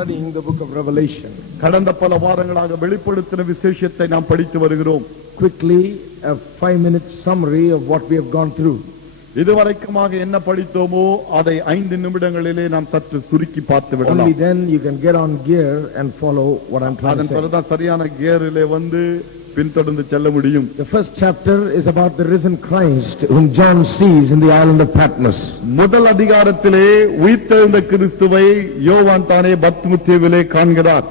studying the book of Revelation. கடந்த பல வாரங்களாக வெளிப்படுத்தின விசேஷத்தை நாம் படித்து வருகிறோம். Quickly, a 5-minute summary of what we have gone through. இதுவரைக்குமாக என்ன படித்தோமோ அதை 5 நிமிடங்களிலே நாம் சற்று சுருக்கி பார்த்து விடலாம். Only then you can get on gear and follow what I'm trying to அதன் say. பிறகுதான் சரியான கியரிலே வந்து பின்தொடர்ந்து செல்ல முடியும். The first chapter is about the risen Christ whom John sees in the island of Patmos. முதல் அதிகாரத்திலே உயிர்த்தெழுந்த கிறிஸ்துவை யோவான் தானே பத்மு தீவிலே காண்கிறார்.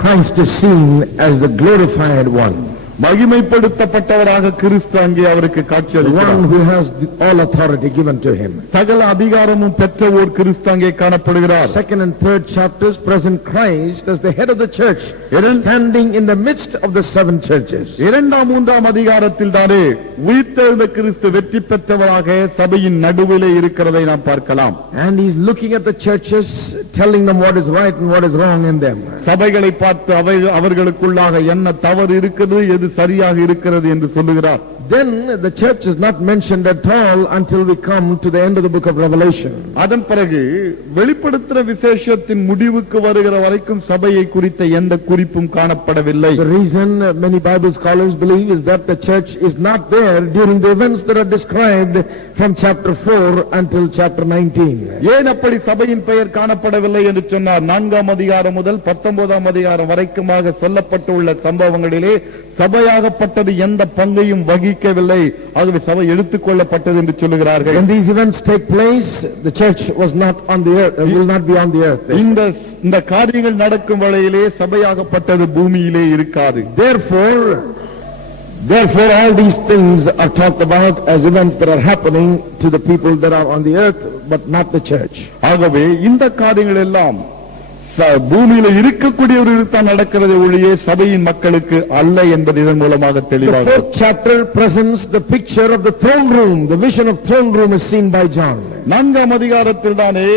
Christ is seen as the glorified one. மகிமைப்படுத்தப்பட்டவராக கிறிஸ்து அங்கே அவருக்கு The காட்சியளிக்கிறார். one who has all authority given to him. சகல அதிகாரமும் பெற்ற ஒரு கிறிஸ்து அங்கே காணப்படுகிறார். Second and third chapters present Christ as the head of the church, standing in the midst of the 7 churches. இரண்டாம் மூன்றாம் அதிகாரத்தில் தானே உயிர்த்தெழுந்த கிறிஸ்து வெற்றி பெற்றவராக சபையின் நடுவிலே இருக்கிறதை நாம் பார்க்கலாம். And he's looking at the churches, telling them what is right and what is wrong in them. சபைகளை பார்த்து அவர்களுக்குள்ளாக என்ன தவறு இருக்கிறது, எது சரியாக இருக்கிறது என்று சொல்லுகிறார். Then the church is not mentioned at all until we come to the end of the book of Revelation. அதன் பிறகு வெளிப்படுத்தின விசேஷத்தின் முடிவுக்கு வருகிற வரைக்கும் சபையை குறித்த எந்த குறிப்பும் காணப்படவில்லை. The reason many Bible scholars believe is that the church is not there during the events that are described from chapter 4 until chapter 19. ஏன் அப்படி சபையின் பெயர் காணப்படவில்லை என்று சொன்னார்? 4ஆம் அதிகாரம் முதல் 19ஆம் அதிகாரம் வரைக்குமாக சொல்லப்பட்டுள்ள சம்பவங்களிலே சபையாகப்பட்டது எந்த பங்கையும் வகிக்கவில்லை. ஆகவே சபை எடுத்துக் கொள்ளப்பட்டது என்று சொல்லுகிறார்கள். When these events take place, the church was not on the earth, will not be on the earth. இந்த காரியங்கள் நடக்கும் வேளையிலே சபையாகப்பட்டது பூமியிலே இருக்காது. Therefore all these things are talked about as events that are happening to the people that are on the earth, but not the church. ஆகவே இந்த காரியங்கள் எல்லாம் பூமியில இருக்கக்கூடியவர்களுக்கு தான் நடக்கிறது ஒழிய சபையின் மக்களுக்கு அல்ல என்பது இதன் மூலமாக தெளிவாக. The 4th chapter presents the picture of the throne room. The vision of throne room is seen by John. 4ஆம் அதிகாரத்தில் தானே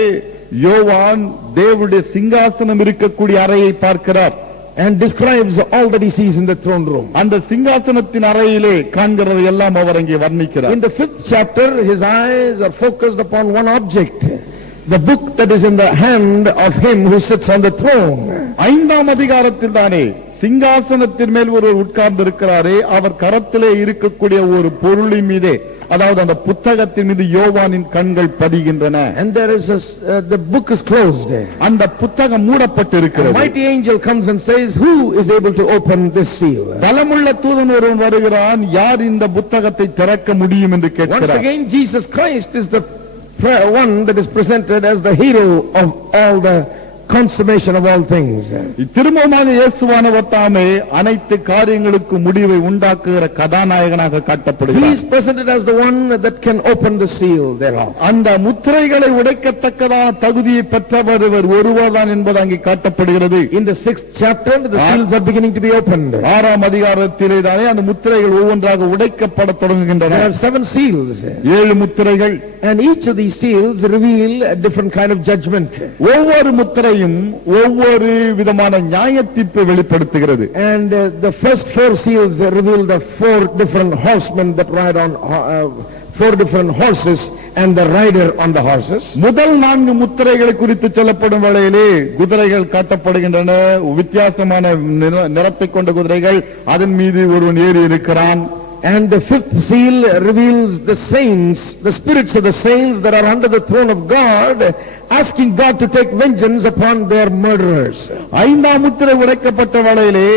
யோவான் தேவனுடைய சிங்காசனம் இருக்கக்கூடிய அறையை பார்க்கிறார். And describes all that he sees in the throne room. அந்த சிங்காசனத்தின் அறையிலே காண்கிறது எல்லாம் அவர் அங்கே வர்ணிக்கிறார். In the 5th chapter, his eyes are focused upon one object, the book that is in the hand of him who sits on the throne. 5ஆம் அதிகாரத்தில் தானே சிங்காசனத்தின் மேல் ஒருவர் உட்கார்ந்து இருக்கிறாரே, அவர் கரத்திலே இருக்கக்கூடிய ஒரு பொருளின் மீதே, அதாவது அந்த புத்தகத்தின் மீது யோவானின் கண்கள் பதிகின்றன. And there is the book is closed. அந்த புத்தகம் மூடப்பட்டு A இருக்கிறது. mighty angel comes and says, who is able to open this seal? பலமுள்ள தூதன் ஒருவன் வருகிறான், யார் இந்த புத்தகத்தை திறக்க முடியும் என்று Once கேட்கிறார். again, Jesus Christ is the one that is presented as the hero of all the consummation of all things. திரும்பமாக இயேசுவானவர் தாமே அனைத்து காரியங்களுக்கு முடிவை உண்டாக்குகிற கதாநாயகனாக He காட்டப்படுகிறார். is presented as the one that can open the seal thereof. அந்த முத்திரைகளை உடைக்கத்தக்கதான தகுதியை பெற்றவர் ஒருவர்தான் என்பது அங்கே காட்டப்படுகிறது. In the 6th chapter, the seals are beginning to be opened. 6ஆம் அதிகாரத்திலே தானே அந்த முத்திரைகள் ஒவ்வொன்றாக உடைக்கப்பட தொடங்குகின்றன. There are 7 seals. 7 முத்திரைகள். And each of these seals reveal a different kind of judgment. ஒவ்வொரு முத்திரையும் ஒவ்வொரு விதமான நியாயத்தீர்ப்பை வெளிப்படுத்துகிறது. And the first 4 seals reveal the 4 different horsemen that ride on 4 different horses and the rider on the horses. முதல் 4 முத்திரைகளை குறித்து சொல்லப்படும் வேளையிலே குதிரைகள் காட்டப்படுகின்றன. வித்தியாசமான நிறத்தை கொண்ட குதிரைகள், அதன் மீது ஒருவன் ஏறி இருக்கிறான். And the 5th seal reveals the saints, the spirits of the saints that are under the throne of God, asking God to take vengeance upon their murderers. 5ஆம் முத்திரை உடைக்கப்பட்ட வேளையிலே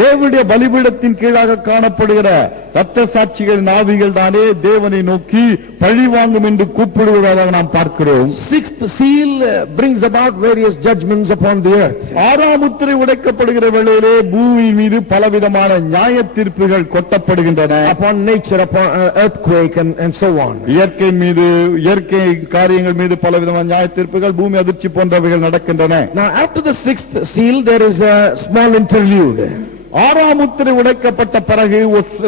தேவனுடைய பலிபீடத்தின் கீழாக காணப்படுகிற இரத்த சாட்சிகளின் ஆவிகள் தானே தேவனை நோக்கி பழி வாங்கும் என்று கூப்பிடுவதாக நாம் பார்க்கிறோம். 6th seal brings about various judgments upon the earth. 6ஆம் முத்திரை உடைக்கப்படுகிற வேளையிலே பூமி மீது பலவிதமான நியாய தீர்ப்புகள் கொட்டப்படுகின்றன. Upon nature, upon earthquake and so on. இயற்கை மீது, இயற்கை காரியங்கள் மீது பலவிதமான நியாய தீர்ப்புகள், பூமி அதிர்ச்சி போன்றவைகள் நடக்கின்றன. Now after the 6th seal there is a small interlude. 6ஆம் முத்திரை உடைக்கப்பட்ட பிறகு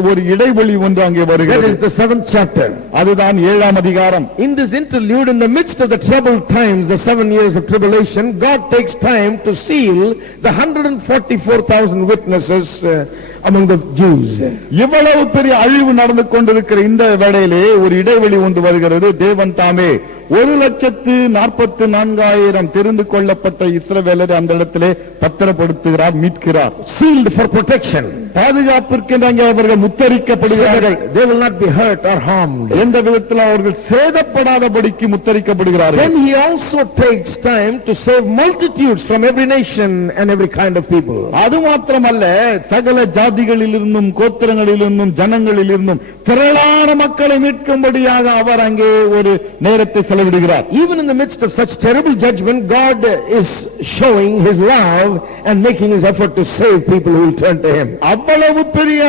ஒரு இடைவெளி ஒன்று அங்கே That வருகிறது. is the 7th chapter. அதுதான் 7ஆம் அதிகாரம். In this interlude, in the midst of the troubled times, the 7 years of tribulation, God takes time to seal the 144,000 witnesses among the Jews. இவ்வளவு பெரிய அழிவு நடந்து கொண்டிருக்கிற இந்த வேளையிலே ஒரு இடைவெளி ஒன்று வருகிறது. தேவன் தாமே 1,44,000 தெரிந்து கொள்ளப்பட்ட இஸ்ரவேலரை அந்த இடத்திலே பத்திரப்படுத்துகிறார், மீட்கிறார். Sealed for protection. பாதுகாப்பிற்கு அங்கே அவர்கள் முத்தரிக்கப்படுகிறார்கள். They will not be hurt or harmed. எந்த விதத்தில் அவர்கள் சேதப்படாதபடிக்கு முத்தரிக்கப்படுகிறார்கள். Then he also takes time to save multitudes from every nation and every kind of people. அது மாத்திரமல்ல, சகல ஜாதிகளிலிருந்தும் கோத்திரங்களிலிருந்தும் ஜனங்களிலிருந்தும் திரளான மக்களை மீட்கும்படியாக அவர் அங்கே ஒரு நேரத்தை செலவிடுகிறார். Even in the midst of such terrible judgment, God is showing his love and making his effort to save people who will turn to him. அவ்வளவு பெரிய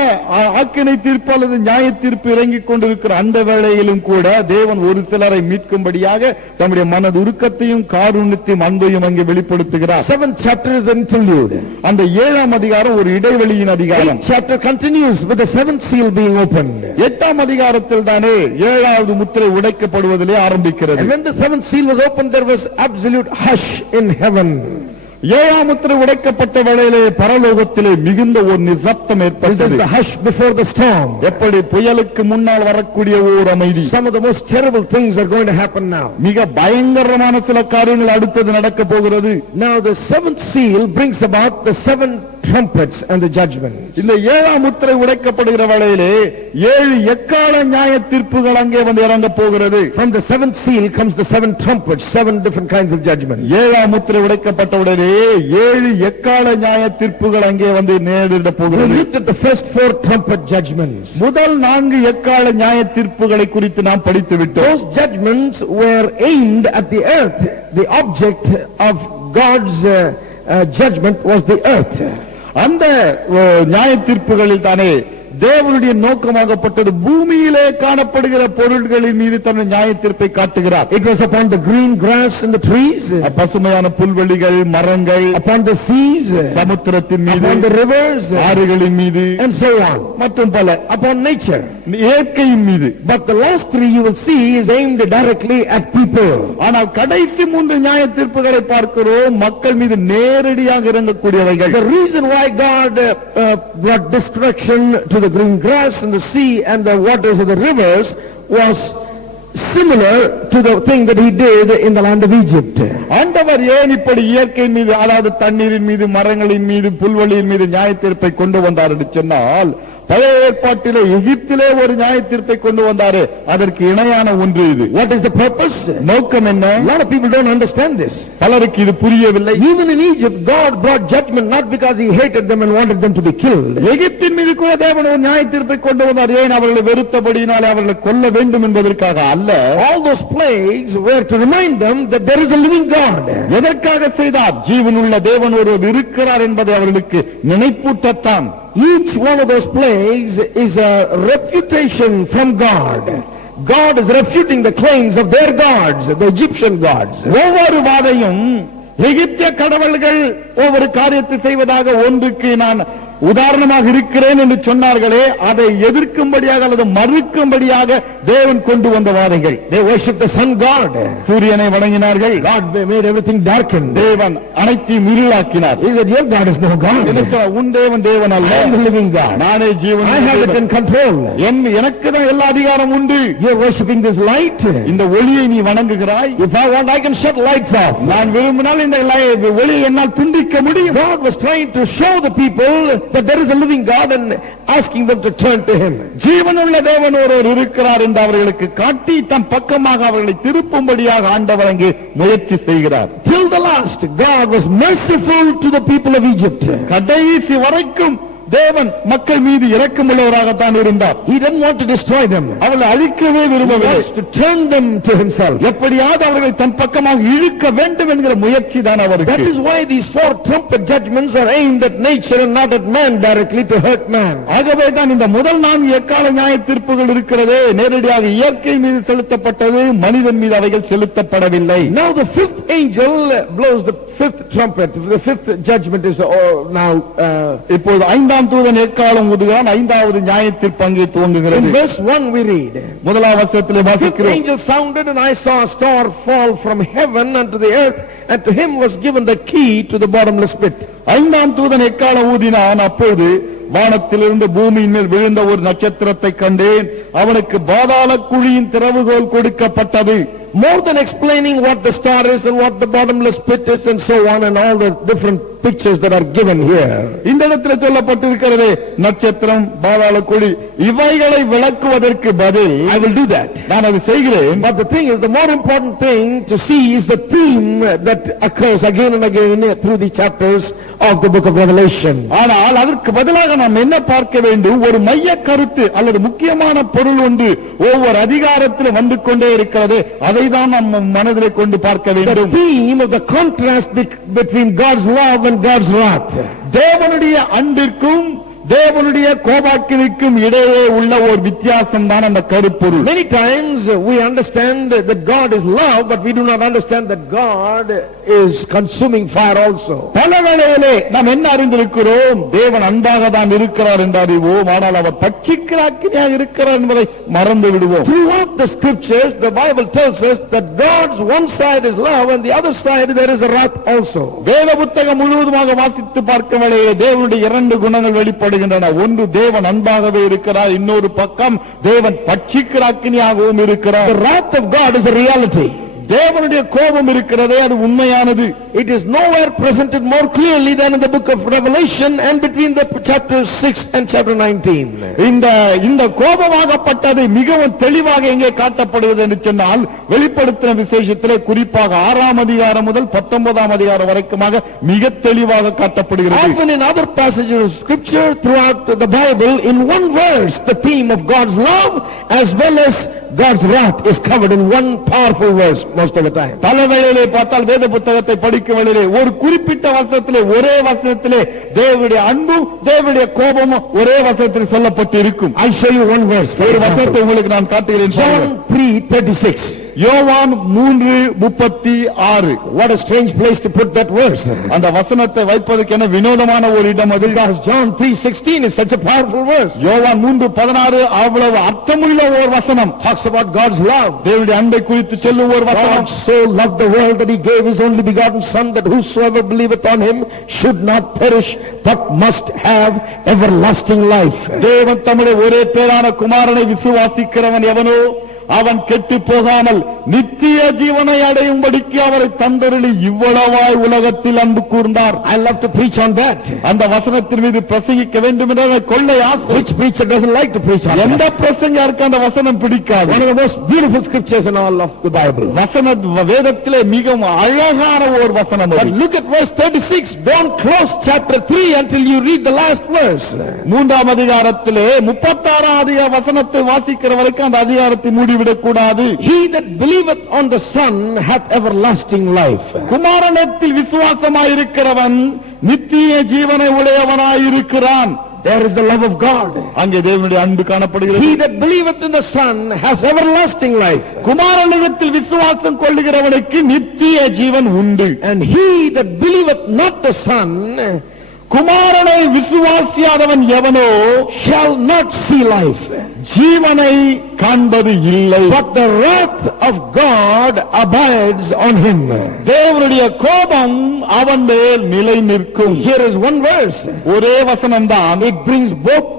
ஆக்கினை தீர்ப்பு அல்லது நியாய தீர்ப்பு இறங்கிக் கொண்டிருக்கிற அந்த வேளையிலும் கூட தேவன் ஒரு சிலரை மீட்கும்படியாக தம்முடைய மனதுருக்கத்தையும் காருண்யத்தையும் அன்பையும் அங்கே வெளிப்படுத்துகிறார். 7th chapter is the interlude. அந்த 7ஆம் அதிகாரம் ஒரு இடைவெளியின் அதிகாரம். 8th chapter continues with the 7th seal being opened. 8ஆம் அதிகாரத்தில் தானே 7வது முத்திரை உடைக்கப்படுவதிலே ஆரம்பிக்கிறது. And when the 7th seal was opened, there was absolute hush in heaven. 7ஆம் முத்திரை உடைக்கப்பட்ட வேளையிலே பரலோகத்திலே மிகுந்த ஒரு நிசப்தம் This is ஏற்பட்டது. the hush before the storm. எப்படி புயலுக்கு முன்னால் வரக்கூடிய ஓர் அமைதி. Some of the most terrible things are going to happen now. மிக பயங்கரமான சில காரியங்கள் அடுத்தது நடக்க போகிறது. Now the 7th seal brings about the 7 trumpets and the judgment. இந்த 7ஆம் முத்திரை உடைக்கப்படுகிற வேளையிலே 7 எக்கால நியாய தீர்ப்புகள் அங்கே வந்து இறங்க போகிறது. From the 7th seal comes the 7 trumpets, 7 different kinds of judgment. 7ஆம் முத்திரை உடைக்கப்பட்டவுடனே 7 எக்கால நியாய தீர்ப்புகள் அங்கே வந்து நேரிட We போகிறது. looked at the first 4 trumpet judgments. முதல் 4 எக்கால நியாய தீர்ப்புகளை குறித்து நாம் படித்து விட்டோம். Those judgments were aimed at the earth. The object of God's judgment was the earth. அந்த நியாய தீர்ப்புகளில் தானே தேவனுடைய நோக்கமாகப்பட்டது பூமியிலே காணப்படுகிற பொருட்களின் மீது தன்னுடைய நியாய தீர்ப்பை காட்டுகிறார். It was upon the green grass and the trees, பசுமையான புல்வெளிகள், மரங்கள், upon the seas, சமுத்திரத்தின் மீது, upon the rivers, ஆறுகளின் மீது, and so on, மற்றும் பல, upon nature. இயற்கையின் மீது. But the last 3 you will see is aimed directly at people. ஆனால் கடைசி 3 நியாய தீர்ப்புகளை பார்க்கிறோம், மக்கள் மீது நேரடியாக இறங்கக்கூடியவைகள். The reason why God brought destruction to the green grass and the sea and the waters of the rivers was similar to the thing that he did in the land of Egypt. ஆண்டவர் ஏன் இப்படி இயற்கை மீது, அதாவது தண்ணீரின் மீது, மரங்களின் மீது, புல்வெளியின் மீது நியாய தீர்ப்பை கொண்டு வந்தார் என்று சொன்னால், பழைய ஏற்பாட்டிலே எகிப்திலே ஒரு நியாய தீர்ப்பை கொண்டு வந்தாரு, அதற்கு இணையான ஒன்று இது. What is the purpose? நோக்கம் என்ன? A lot of people don't understand this. பலருக்கு இது புரியவில்லை. Even in Egypt, God brought judgment not because he hated them and wanted them to be killed. எகிப்தின் மீது கூட தேவன் ஒரு நியாய தீர்ப்பை கொண்டு வந்தார். ஏன்? அவர்களை வெறுத்தபடியினாலே அவர்களை கொல்ல வேண்டும் என்பதற்காக அல்ல. All those plagues were to remind them that there is a living God. எதற்காக செய்தார்? ஜீவனுள்ள தேவன் ஒருவர் இருக்கிறார் என்பதை அவர்களுக்கு நினைப்பூட்டத்தான். Each one of those plagues is a refutation from God. God is refuting the claims of their gods, the Egyptian gods. ஒவ்வொரு வாதையும் எகிப்திய கடவுள்கள் ஒவ்வொரு காரியத்தை செய்வதாக ஒன்றுக்கு நான் உதாரணமாக இருக்கிறேன் என்று சொன்னார்களே, அதை எதிர்க்கும்படியாக அல்லது மறுக்கும்படியாக தேவன் கொண்டு வந்த வாதைகள். They worship the sun god. சூரியனை வணங்கினார்கள். God made everything darkened. தேவன் அனைத்தையும் இருளாக்கினார். He said, your God is no God. உன் தேவன் தேவன் அல்ல, I am the living God. நானே ஜீவன். I have it in control. எனக்கு தான் எல்லா அதிகாரம் உண்டு. You are worshiping this light. இந்த ஒளியை நீ வணங்குகிறாய். If I want, I can shut lights off. நான் விரும்பினால் இந்த ஒளியை என்னால் துண்டிக்க முடியும். God was trying to show the people that there is a living God and asking them to turn to him. ஜீவனுள்ள தேவன் ஒருவர் இருக்கிறார் என்று அவர்களுக்கு காட்டி தம் பக்கமாக அவர்களை திருப்பும்படியாக ஆண்டவர் அங்கே முயற்சி செய்கிறார். Till the last, God was merciful to the people of Egypt. கடைசி வரைக்கும் தேவன் மக்கள் மீது இரக்கமுள்ளவராகத்தான் இருந்தார். He didn't want to destroy them. அவர்களை அழிக்கவே விரும்பவில்லை. He wants to turn them to himself. எப்படியாவது அவர்களை தன் பக்கமாக இழுக்க வேண்டும் என்கிற முயற்சி தான் அவருக்கு. That is why these 4 trumpet judgments are aimed at nature and not at man directly to hurt man. ஆகவே தான் இந்த முதல் 4 எக்கால நியாய தீர்ப்புகள் இருக்கிறதே, நேரடியாக இயற்கை மீது செலுத்தப்பட்டது, மனிதன் மீது அவைகள் செலுத்தப்படவில்லை. Now the 5th angel blows the 5th trumpet. The 5th judgment is now இப்போது 5ஆம் தூதன் எக்காலம் ஊதுகிறான். 5வது நியாய தீர்ப்பு அங்கே துவங்குகிறது. in verse 1 we read, முதலாம் வசனத்திலே the 5th வாசிக்கிறோம். angel sounded and I saw a star fall from heaven unto the earth, and to him was given the key to the bottomless pit. 5ஆம் தூதன் எக்காலம் ஊதினான். அப்போது வானத்திலிருந்து பூமியின் மேல் விழுந்த ஒரு நட்சத்திரத்தை கண்டேன். அவனுக்கு பாதாள குழியின் திறவுகோல் கொடுக்கப்பட்டது. more than explaining what the star is and what the bottomless pit is and so on and all the different pictures that are given here. இந்த இடத்துல சொல்லப்பட்டிருக்கிறது நட்சத்திரம் பாதாள குழி இவைகளை விளக்குவதற்கு பதில் I will do that. நான் அதை செய்கிறேன். But the thing is, the more important thing to see is the theme that occurs again and again through the chapters of the book of Revelation. ஆனால் அதற்கு பதிலாக நாம் என்ன பார்க்க வேண்டும்? ஒரு மைய கருத்து அல்லது முக்கியமான பொருள் ஒன்று ஒவ்வொரு அதிகாரத்திலும் வந்து கொண்டே இருக்கிறது. அதை தான் நாம் மனதிலே கொண்டு பார்க்க The வேண்டும். theme of the contrast between God's love and God's wrath. தேவனுடைய அன்பிற்கும் தேவனுடைய கோபாக்கிற்கும் இடையே உள்ள ஒரு வித்தியாசம் தான் அந்த கருப்பொருள். Many times we understand that God is love, but we do not understand that God is consuming fire also. பல வேளையிலே நாம் என்ன அறிந்திருக்கிறோம்? தேவன் அன்பாக தான் இருக்கிறார் என்று அறிவோம், ஆனால் அவர் பட்சிக்கிற அக்கினியாக இருக்கிறார் என்பதை மறந்து விடுவோம். Throughout the scriptures, the Bible tells us that God's one side is love and the other side there is a wrath also. வேத புத்தகம் முழுவதுமாக வாசித்து பார்க்க வேளையிலே தேவனுடைய இரண்டு குணங்கள் வெளிப்படுகின்றன. ஒன்று தேவன் அன்பாகவே இருக்கிறார், இன்னொரு பக்கம் தேவன் பட்சிக்கிற அக்கினியாகவும் இருக்கிறார். The wrath of God is a reality. தேவனுடைய கோபம் இருக்கிறதே அது உண்மையானது. It is nowhere presented more clearly than in the book of Revelation and between the chapter 6 and chapter 19. இந்த கோபமாகப்பட்டது மிகவும் தெளிவாக எங்கே காட்டப்படுகிறது என்று சொன்னால் வெளிப்படுத்தின விசேஷத்திலே குறிப்பாக 6ஆம் அதிகாரம் முதல் 19ஆம் அதிகாரம் வரைக்குமாக மிக தெளிவாக காட்டப்படுகிறது. Often in other passages of scripture throughout the Bible, in one verse, the theme of God's love as well as God's wrath is covered in one powerful verse most of the time. பல வேளையிலே பார்த்தால் வேத புத்தகத்தை படிக்கும் வேளையிலே ஒரு குறிப்பிட்ட வசனத்திலே ஒரே வசனத்திலே தேவனுடைய அன்பும் தேவனுடைய கோபமும் ஒரே வசனத்தில் சொல்லப்பட்டு இருக்கும். I show you one verse. ஒரு வசனத்தை உங்களுக்கு நான் காட்டுகிறேன். John 3:36. யோவான் 3:36. What a strange place to put that verse. அந்த வசனத்தை வைப்பதற்கு என்ன வினோதமான ஒரு இடம் அது. Because John 3:16 is such a powerful verse. யோவான் 3:16 அவ்வளவு அர்த்தமுள்ள ஒரு வசனம். Talks about God's love. தேவனுடைய அன்பை குறித்து சொல்லும் ஒரு வசனம். God so loved the world that he gave his only begotten son, that whosoever believeth on him should not perish but must have everlasting life. தேவன் தம்முடைய ஒரே பேரான குமாரனை விசுவாசிக்கிறவன் எவனோ அவன் கெட்டு போகாமல் நித்திய ஜீவனை அடையும்படிக்கு அவரை தந்தருளி இவ்வளவாய் உலகத்தில் அன்பு கூர்ந்தார். I love to preach on that. அந்த வசனத்தின் மீது பிரசங்கிக்க வேண்டும் என்ற கொள்ளை ஆசை. Which preacher doesn't like to preach on that? எந்த பிரசங்கியாருக்கு அந்த வசனம் பிடிக்காது? One of the most beautiful scriptures in all of the Bible. வசன வேதத்திலே மிகவும் அழகான ஒரு வசனம். But look at verse 36. Don't close chapter 3 until you read the last verse. 3ஆம் அதிகாரத்திலே 36ஆம் வசனத்தை வாசிக்கிற வரைக்கும் அந்த அதிகாரத்தை மூடிவிடக் கூடாது. He that believeth on the Son hath everlasting life. குமாரனிடத்தில் விசுவாசமாயிருக்கிறவன் நித்திய ஜீவனை உடையவனாயிருக்கிறான். There is the love of God. அங்கே தேவனுடைய அன்பு காணப்படுகிறது. He that believeth in the Son has everlasting life. குமாரனிடத்தில் விசுவாசம் கொள்ளுகிறவனுக்கு நித்திய ஜீவன் உண்டு. And he that believeth not the Son குமாரனை விசுவாசியாதவன் எவனோ shall not see life, ஜீவனை காண்பது இல்லை. but the wrath of God abides on him. தேவனுடைய கோபம் அவன் மேல் நிலை நிற்கும். Here is one verse. ஒரே வசனம்தான். It brings both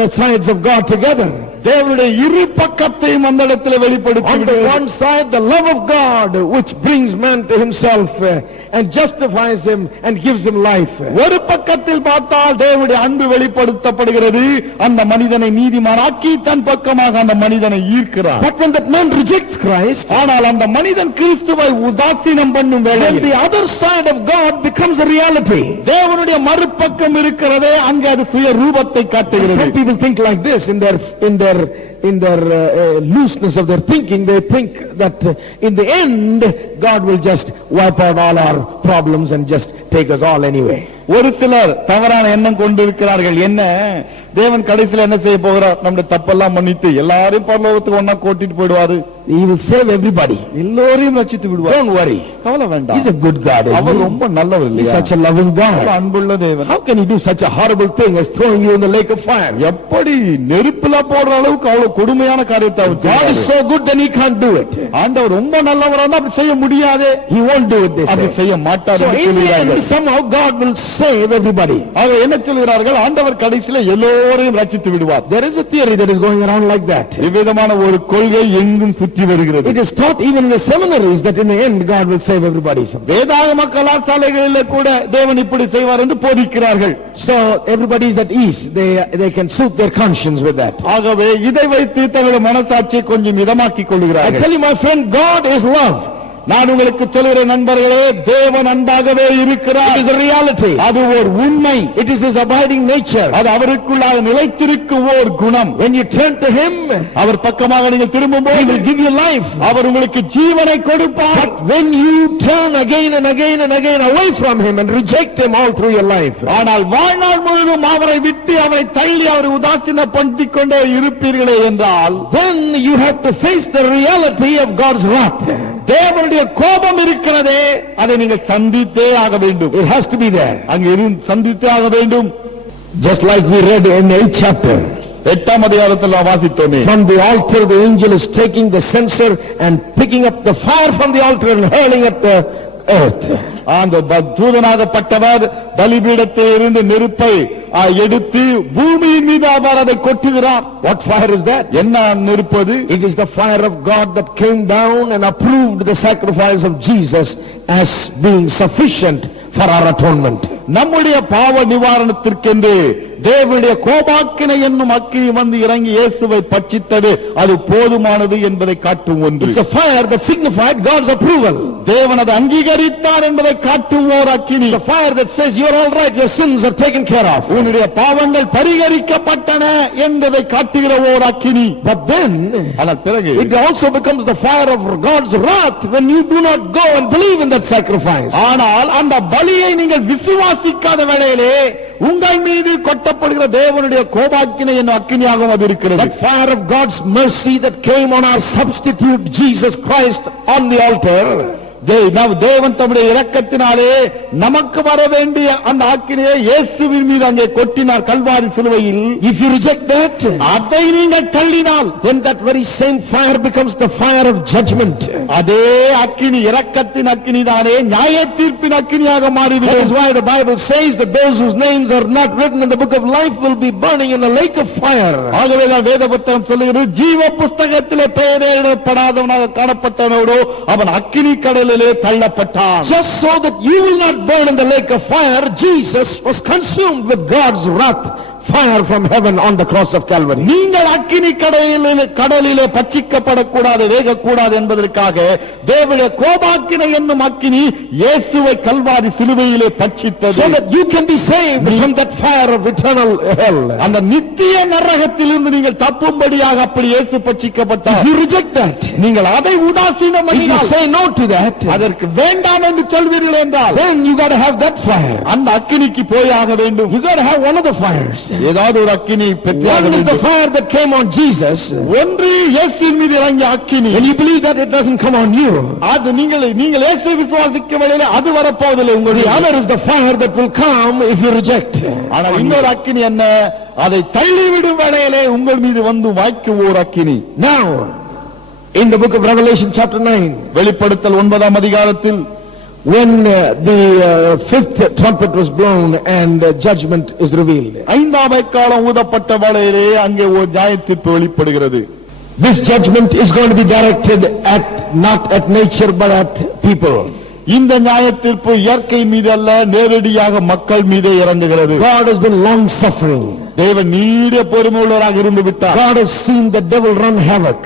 the sides of God together. தேவனுடைய இரு பக்கத்தையும் அந்த இடத்தில் வெளிப்படுத்தி On the one side, the love of God which brings man to himself and justifies him and gives him life. ஒரு பக்கத்தில் பார்த்தால் தேவனுடைய அன்பு வெளிப்படுத்தப்படுகிறது, அந்த மனிதனை நீதிமானாக்கி தன் பக்கமாக அந்த மனிதனை ஈர்க்கிறார். But when that man rejects Christ, ஆனால் அந்த மனிதன் கிறிஸ்துவை உதாசீனம் பண்ணும் வேளை when the other side of God becomes a reality, தேவனுடைய மறுபக்கம் இருக்கிறதே அங்கே அது சுய ரூபத்தை காட்டுகிறது. some people think like this in their looseness of their thinking. They think that in the end God will just wipe out all our problems and just take us all anyway. ஒரு சிலர் தவறான எண்ணம் கொண்டிருக்கிறார்கள். என்ன, தேவன் கடைசியில் என்ன செய்ய போகிறார்? நம்முடைய தப்பெல்லாம் மன்னித்து எல்லாரையும் பரலோகத்துக்கு ஒண்ணா கூட்டிட்டு போயிடுவாரு. He will save everybody. எல்லோரையும் ரட்சித்து விடுவார். Don't worry. கவலை வேண்டாம். He's a good God. அவர் ரொம்ப நல்லவர் He's இல்லையா? such a loving God. அன்புள்ள தேவன். How can he do such a horrible thing as throwing you in the lake of fire? எப்படி நெருப்புல போடுற அளவுக்கு அவ்வளவு கொடுமையான காரியத்தை அவர் God is செய்கிறார். so good that he can't do it. ஆண்டவர் ரொம்ப நல்லவரா இருந்தா அப்படி செய்ய முடியாது. He won't do it, they அப்படி say. செய்ய மாட்டார் So என்று in the சொல்கிறார்கள். end, somehow God will save everybody. அவர் என்ன சொல்கிறார்கள்? ஆண்டவர் கடைசியில எல்லோரையும் ரட்சித்து விடுவார். There is a theory that is going around like that. இவ்விதமான ஒரு கொள்கை எங்கும் சுற்றி சுற்றி வருகிறது. It is taught even in the seminaries that in the end God will save everybody. வேதாகம கலாசாலைகளிலே கூட தேவன் இப்படி செய்வார் என்று போதிக்கிறார்கள். So everybody is at ease. They can soothe their conscience with that. ஆகவே இதை வைத்து தங்களுடைய மனசாட்சியை கொஞ்சம் இதமாக்கிக் I கொள்கிறார்கள். tell you, my friend, God is love. நான் உங்களுக்கு சொல்கிறேன் நண்பர்களே, தேவன் அன்பாகவே இருக்கிறார். It is a reality. அது ஒரு உண்மை. It is his abiding nature. அது அவருக்குள்ளாக நிலைத்திருக்கும் ஓர் குணம். When you turn to him, அவர் பக்கமாக நீங்கள் he திரும்பும்போது will give you life. அவர் உங்களுக்கு ஜீவனை கொடுப்பார். But when you turn again and again and again away from him and reject him all through your life, ஆனால் வாழ்நாள் முழுவதும் அவரை விட்டு அவரை தள்ளி அவரை உதாசீனப்படுத்திக் கொண்டே இருப்பீர்களே என்றால், then you have to face the reality of God's wrath. தேவனுடைய கோபம் இருக்கிறதே, அதை நீங்கள் சந்தித்தே ஆக வேண்டும். It has to be there. அங்கே சந்தித்தே ஆக வேண்டும். Just like we read in the 8th chapter. 8ஆம் அதிகாரத்தில் வாசித்தோமே, From the altar the angel is taking the censer and picking up the fire from the altar and hurling at the earth. அந்த தூதனாகப்பட்டவர் பலிபீடத்தில் இருந்து நெருப்பை எடுத்து பூமியின் மீது அவர் அதை கொட்டுகிறார். What fire is that? என்ன நெருப்பது? It is the fire of God that came down and approved the sacrifice of Jesus as being sufficient for our atonement. நம்முடைய பாவ நிவாரணத்திற்கென்று தேவனுடைய கோபாக்கினை என்னும் அக்கினி வந்து இறங்கி இயேசுவை பட்சித்தது, அது போதுமானது என்பதை காட்டும் ஒன்று. It's a fire that signified God's approval. தேவன் அதை அங்கீகரித்தார் என்பதை காட்டும் ஓர் அக்கினி. It's a fire that says you're all right, your sins are taken care of. உன்னுடைய பாவங்கள் பரிகரிக்கப்பட்டன என்பதை காட்டுகிற ஓர் அக்கினி. But then அதன் பிறகு it also becomes the fire of God's wrath when you do not go and believe in that sacrifice. ஆனால் அந்த பலியை நீங்கள் விசுவாசிக்காத வேளையிலே உங்கள் மீது கொட்டப்படுகிற தேவனுடைய கோபாக்கினை என்னும் அக்கினியாகவும் அது இருக்கிறது. That fire of God's mercy that came on our substitute Jesus Christ on the altar. தேவன் தம்முடைய இரக்கத்தினாலே நமக்கு வர வேண்டிய அந்த ஆக்கினையை இயேசுவின் மீது அங்கே கொட்டினார் கல்வாரி சிலுவையில். If you reject that, அதை நீங்கள் தள்ளினால், then that very same fire becomes the fire of judgment. அதே அக்கினி இரக்கத்தின் அக்கினி தானே நியாய தீர்ப்பின் அக்கினியாக That is மாறிவிடும். why the Bible says that those whose names are not written in the book of life will be burning in a lake of fire. ஆகவேதான் வேத புத்தகம் சொல்லுகிறது, ஜீவ புஸ்தகத்திலே பெயரே எழுதப்படாதவனாக காணப்பட்டவனோடு அவன் அக்கினி கடலிலே தள்ளப்பட்டான். Just so that you will not burn in the lake of fire, Jesus was consumed with God's wrath, fire from heaven on the cross of Calvary. நீங்கள் அக்கினி கடலிலே பட்சிக்கப்படக்கூடாது, வேகக்கூடாது என்பதற்காக தேவனுடைய கோபாக்கினை என்னும் அக்கினி இயேசுவை கல்வாரி சிலுவையிலே பட்சித்தது. So that you can be saved from that fire of eternal hell. அந்த நித்திய நரகத்திலிருந்து நீங்கள் தப்பும்படியாக அப்படி இயேசு பட்சிக்கப்பட்டார். If you reject that, நீங்கள் அதை உதாசீனம் if you பண்ணினால், say no to that, அதற்கு வேண்டாம் என்று சொல்வீர்கள் என்றால், then you got to have that fire. அந்த அக்கினிக்கு போயாக வேண்டும். You got to have one of the fires. ஏதாவது ஒரு அக்கினி பெற்றாக One is the வேண்டும். fire that came on Jesus. ஒன்று இயேசுவின் மீது இறங்கிய அக்கினி. When you believe that, it doesn't come on you. அது நீங்கள் இயேசு விசுவாசிக்க வேளையிலே அது வரப்போவதில்லை The உங்களுக்கு. other is the fire that will come if you reject. ஆனால் இன்னொரு அக்கினி என்ன? அதை தள்ளிவிடும் வேளையிலே உங்கள் மீது வந்து வாய்க்கும் ஓர் அக்கினி. Now, in the book of Revelation chapter 9, வெளிப்படுத்தல் 9ஆம் அதிகாரத்தில் when the fifth trumpet was blown and judgment is revealed. 5ஆம் காலம் ஊதப்பட்ட வேளையிலே அங்கே ஒரு நியாயத்தீர்ப்பு வெளிப்படுகிறது. This judgment is going to be directed not at nature but at people. இந்த நியாயத்தீர்ப்பு இயற்கை மீது அல்ல, நேரடியாக மக்கள் மீதே இறங்குகிறது. God has been long suffering. தேவன் நீடிய பொறுமையுள்ளவராக இருந்து விட்டார். God has seen the devil run havoc.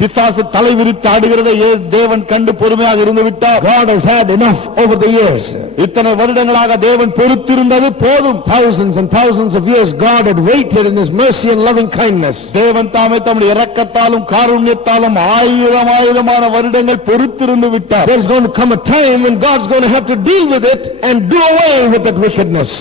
பிசாசு தலைவிரித்து ஆடுகிறதை தேவன் கண்டு பொறுமையாக இருந்து விட்டார். God has had enough over the years. இத்தனை வருடங்களாக தேவன் பொறுத்திருந்தது போதும். Thousands and thousands of years God had waited in his mercy and loving kindness. தேவன் தாமே தம்முடைய இரக்கத்தாலும் காருண்யத்தாலும் ஆயிரமான வருடங்கள் பொறுத்திருந்து விட்டார். There's going to come a time when God's going to have to deal with it and do away with that wickedness.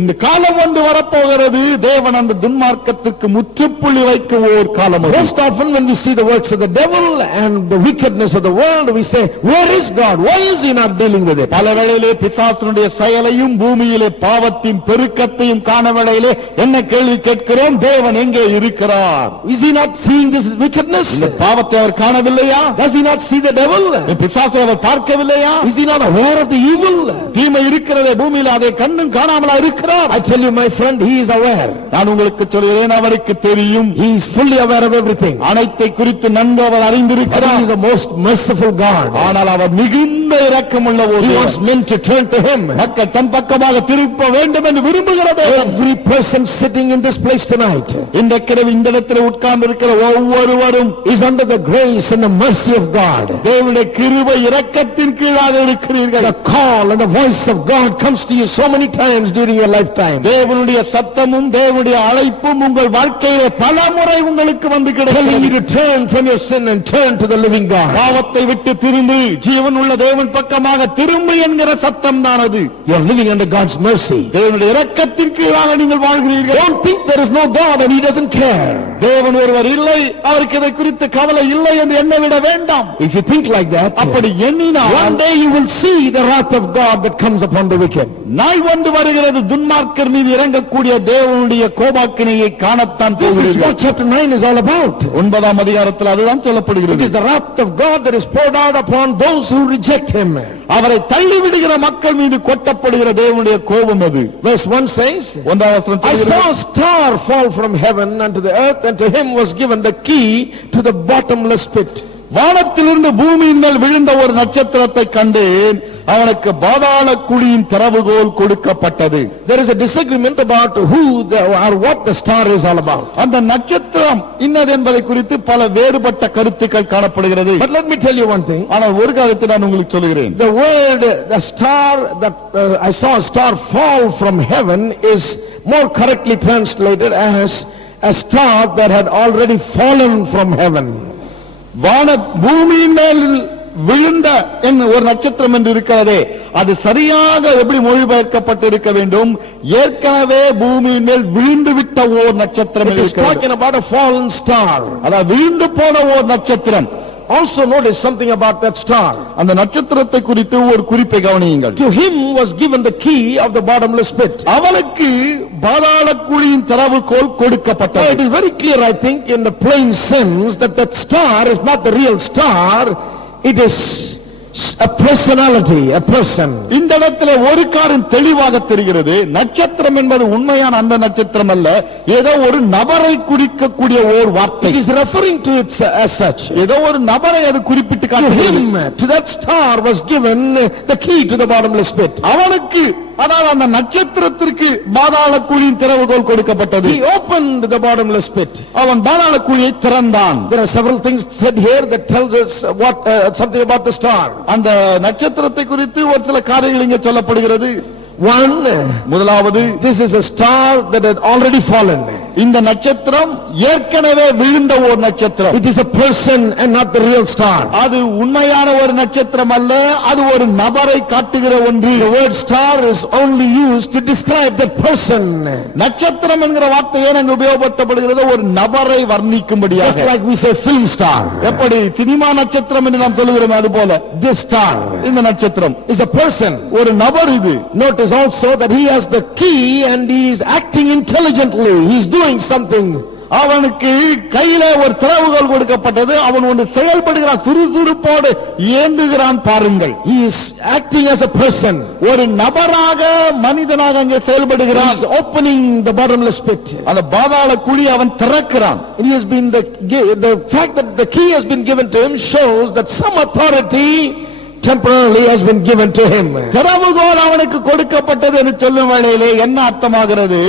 இந்த காலம் வந்து வரப்போகிறது. தேவன் அந்த துன்மார்க்கத்துக்கு முற்றுப்புள்ளி வைக்க ஓர் காலம். Most often when we see the works of the devil and the wickedness of the world, we say, where is God? Why is he not dealing with it? பல வேளையிலே பிசாசுடைய செயலையும் பூமியிலே பாவத்தின் பெருக்கத்தையும் காண வேளையிலே என்ன கேள்வி கேட்கிறோம்? தேவன் எங்கே இருக்கிறார்? Is he not seeing this wickedness? இந்த பாவத்தை அவர் காணவில்லையா? Does he not see the devil? பிசாசை அவர் பார்க்கவில்லையா? Is he not aware of the evil? தீமை இருக்கிறதே பூமியில, அதை கண்ணும் காணாமலா இருக்கிறார். I tell you, my friend, he is aware. aware. நான் உங்களுக்கு சொல்கிறேன், அவருக்கு தெரியும். He is fully aware of everything. அனைத்தை குறித்து நன்கு அவர் But he அறிந்திருக்கிறார். is the most merciful God. ஆனால் அவர் மிகுந்த இரக்கமுள்ள ஒரு He wants men to turn to him. மக்கள் தன் பக்கமாக திருப்ப வேண்டும் என்று விரும்புகிறது. Every person sitting in this place tonight இன்றைக்கிரவு இந்த இடத்தில் உட்கார்ந்து இருக்கிற ஒவ்வொருவரும் is under the grace and the mercy of God. தேவனுடைய கிருபை இரக்கத்தின் கீழாக இருக்கிறீர்கள். The call and the voice of God comes to you so many times during your lifetime. தேவனுடைய சத்தமும் தேவனுடைய அழைப்பும் உங்கள் வாழ்க்கையிலே பல முறை உங்களுக்கு வந்து Telling you கிடைக்கிறது. to turn from your sin and turn to the living God. பாவத்தை விட்டு திரும்பி ஜீவன் உள்ள தேவன் பக்கமாக திரும்பி என்கிற சத்தம் தான் அது. You are living under God's mercy. தேவனுடைய இரக்கத்தின் கீழாக நீங்கள் வாழ்கிறீர்கள். Don't think there is no God and he doesn't care. தேவன் ஒருவர் இல்லை, அவருக்கு இதை குறித்து கவலை இல்லை என்று எண்ண விட வேண்டாம். If you think like that, அப்படி எண்ணினால் one day you will see the wrath of God that comes upon the wicked. நாய் வந்து வருகிறது, துன்மார்க்கர் மீது இறங்கக்கூடிய தேவனுடைய கோபாக்கினையை காணத்தான் This is போகிறீர்கள். what chapter 9 is all about. 9ஆம் அதிகாரத்தில் அதுதான் It சொல்லப்படுகிறது. is the wrath of God that is poured out upon those who reject him. அவரை தள்ளிவிடுகிற மக்கள் மீது கொட்டப்படுகிற தேவனுடைய கோபம் அது. Verse 1 says, 1ஆம் வசனம் I சொல்கிறது, saw a star fall from heaven unto the earth, and to him was given the key to the bottomless pit. வானத்திலிருந்து பூமியின் மேல் விழுந்த ஒரு நட்சத்திரத்தை கண்டேன், அவனுக்கு பாதாள குழியின் திறவுகோல் கொடுக்கப்பட்டது. There is a disagreement about who or what the star is all about. அந்த நட்சத்திரம் இன்னது என்பதை குறித்து பல வேறுபட்ட கருத்துக்கள் காணப்படுகிறது. But let me tell you one thing. ஆனால் ஒரு காரியத்தை நான் உங்களுக்கு சொல்கிறேன். The word, the star that I saw a star fall from heaven is more correctly translated as a star that had already fallen from heaven. பூமியின் மேல் விழுந்த ஒரு நட்சத்திரம் என்று இருக்கிறதே, அது சரியாக எப்படி மொழிபெயர்க்கப்பட்டு இருக்க வேண்டும்? ஏற்கனவே பூமியின் மேல் விழுந்து விட்ட ஓர் நட்சத்திரம். It is talking about a fallen star. அதாவது விழுந்து போன ஓர் நட்சத்திரம். Also notice something about that star. அந்த நட்சத்திரத்தை குறித்து ஒரு குறிப்பை கவனியுங்கள். To him was given the key of the bottomless pit. அவனுக்கு பாதாள குழியின் திறவுகோல் It கொடுக்கப்பட்டது. is very clear, I think, in the plain sense that star is not the real star. It is a personality, a person. இந்த இடத்துல ஒரு காரியம் தெளிவாக தெரிகிறது. நட்சத்திரம் என்பது உண்மையான அந்த நட்சத்திரம் அல்ல, ஏதோ ஒரு நபரை குறிக்கக்கூடிய ஓர் வார்த்தை. It is referring to it as such. ஏதோ ஒரு நபரை அது குறிப்பிட்டு To காட்டுகிறது. him, to that star was given the key to the bottomless pit. அவனுக்கு, அதாவது அந்த நட்சத்திரத்திற்கு பாதாள குழியின் திறவுகோல் கொடுக்கப்பட்டது. He opened the bottomless pit. அவன் பாதாள குழியை திறந்தான். There are several things said here that tells us something about the star. அந்த நட்சத்திரத்தை குறித்து ஒரு சில காரியங்கள் இங்கே சொல்லப்படுகிறது. One, முதலாவது, this is a star that had already fallen. இந்த நட்சத்திரம் ஏற்கனவே விழுந்த ஒரு நட்சத்திரம். It is a person and not the real star. அது உண்மையான ஒரு நட்சத்திரம் அல்ல, அது ஒரு நபரை காட்டுகிற ஒன்று. The word star is only used to describe the person. நட்சத்திரம் என்கிற வார்த்தை ஏன் அங்கு உபயோகப்படுத்தப்படுகிறது? ஒரு நபரை Just வர்ணிக்கும்படியாக. like we say film star. எப்படி சினிமா நட்சத்திரம் என்று நாம் சொல்லுகிறோம், அது போல This star இந்த நட்சத்திரம் is a person. ஒரு நபர். இது Notice also that he has the key and he is acting intelligently. He is doing something. அவனுக்கு கையில ஒரு திறவுகோல் கொடுக்கப்பட்டது. அவன் ஒன்று செயல்படுகிறான், சுறுசுறுப்போடு இயங்குகிறான். பாருங்கள், He is acting as a person. ஒரு நபராக, மனிதனாக அங்கே He செயல்படுகிறான். is opening the bottomless pit. அந்த பாதாள குழி அவன் திறக்கிறான். He has been the fact that the key has been given to him shows that some authority temporarily has been given to him. திறவுகோல் அவனுக்கு கொடுக்கப்பட்டது என்று சொல்லும் வேளையிலே என்ன அர்த்தமாகிறது?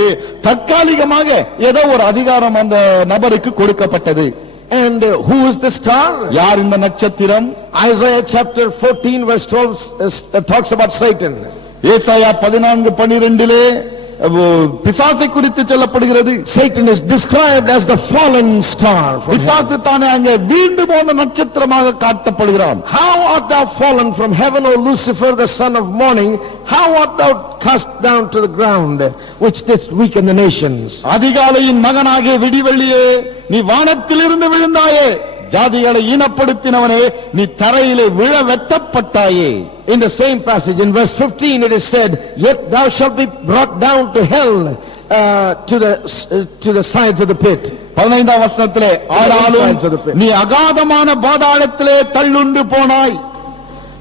தற்காலிகமாக ஏதோ ஒரு அதிகாரம் அந்த நபருக்கு கொடுக்கப்பட்டது. And who is the star? யார் இந்த நட்சத்திரம்? Isaiah chapter 14 verse 12 talks about Satan. ஏசாயா 14:12 பிசாசை குறித்து சொல்லப்படுகிறது. Satan is described as the fallen star. பிசாசு தானே அங்கே வீண்டு போன நட்சத்திரமாக காட்டப்படுகிறான். How art thou fallen from heaven, O Lucifer, the son of morning? How art thou cast down to the ground, which didst weaken the nations? அதிகாலையின் மகனாகிய விடிவெள்ளியே, நீ வானத்திலிருந்து விழுந்தாயே, ஜாதிகளை ஈனப்படுத்தினவனே, நீ தரையிலே விழ வெட்டப்பட்டாயே. In the same passage, in verse 15, it is said, Yet thou shalt be brought down to hell, to the sides of the pit. 15ஆம் வசனத்திலே, ஆனாலும் நீ அகாதமான பாதாளத்திலே தள்ளுண்டு போனாய்.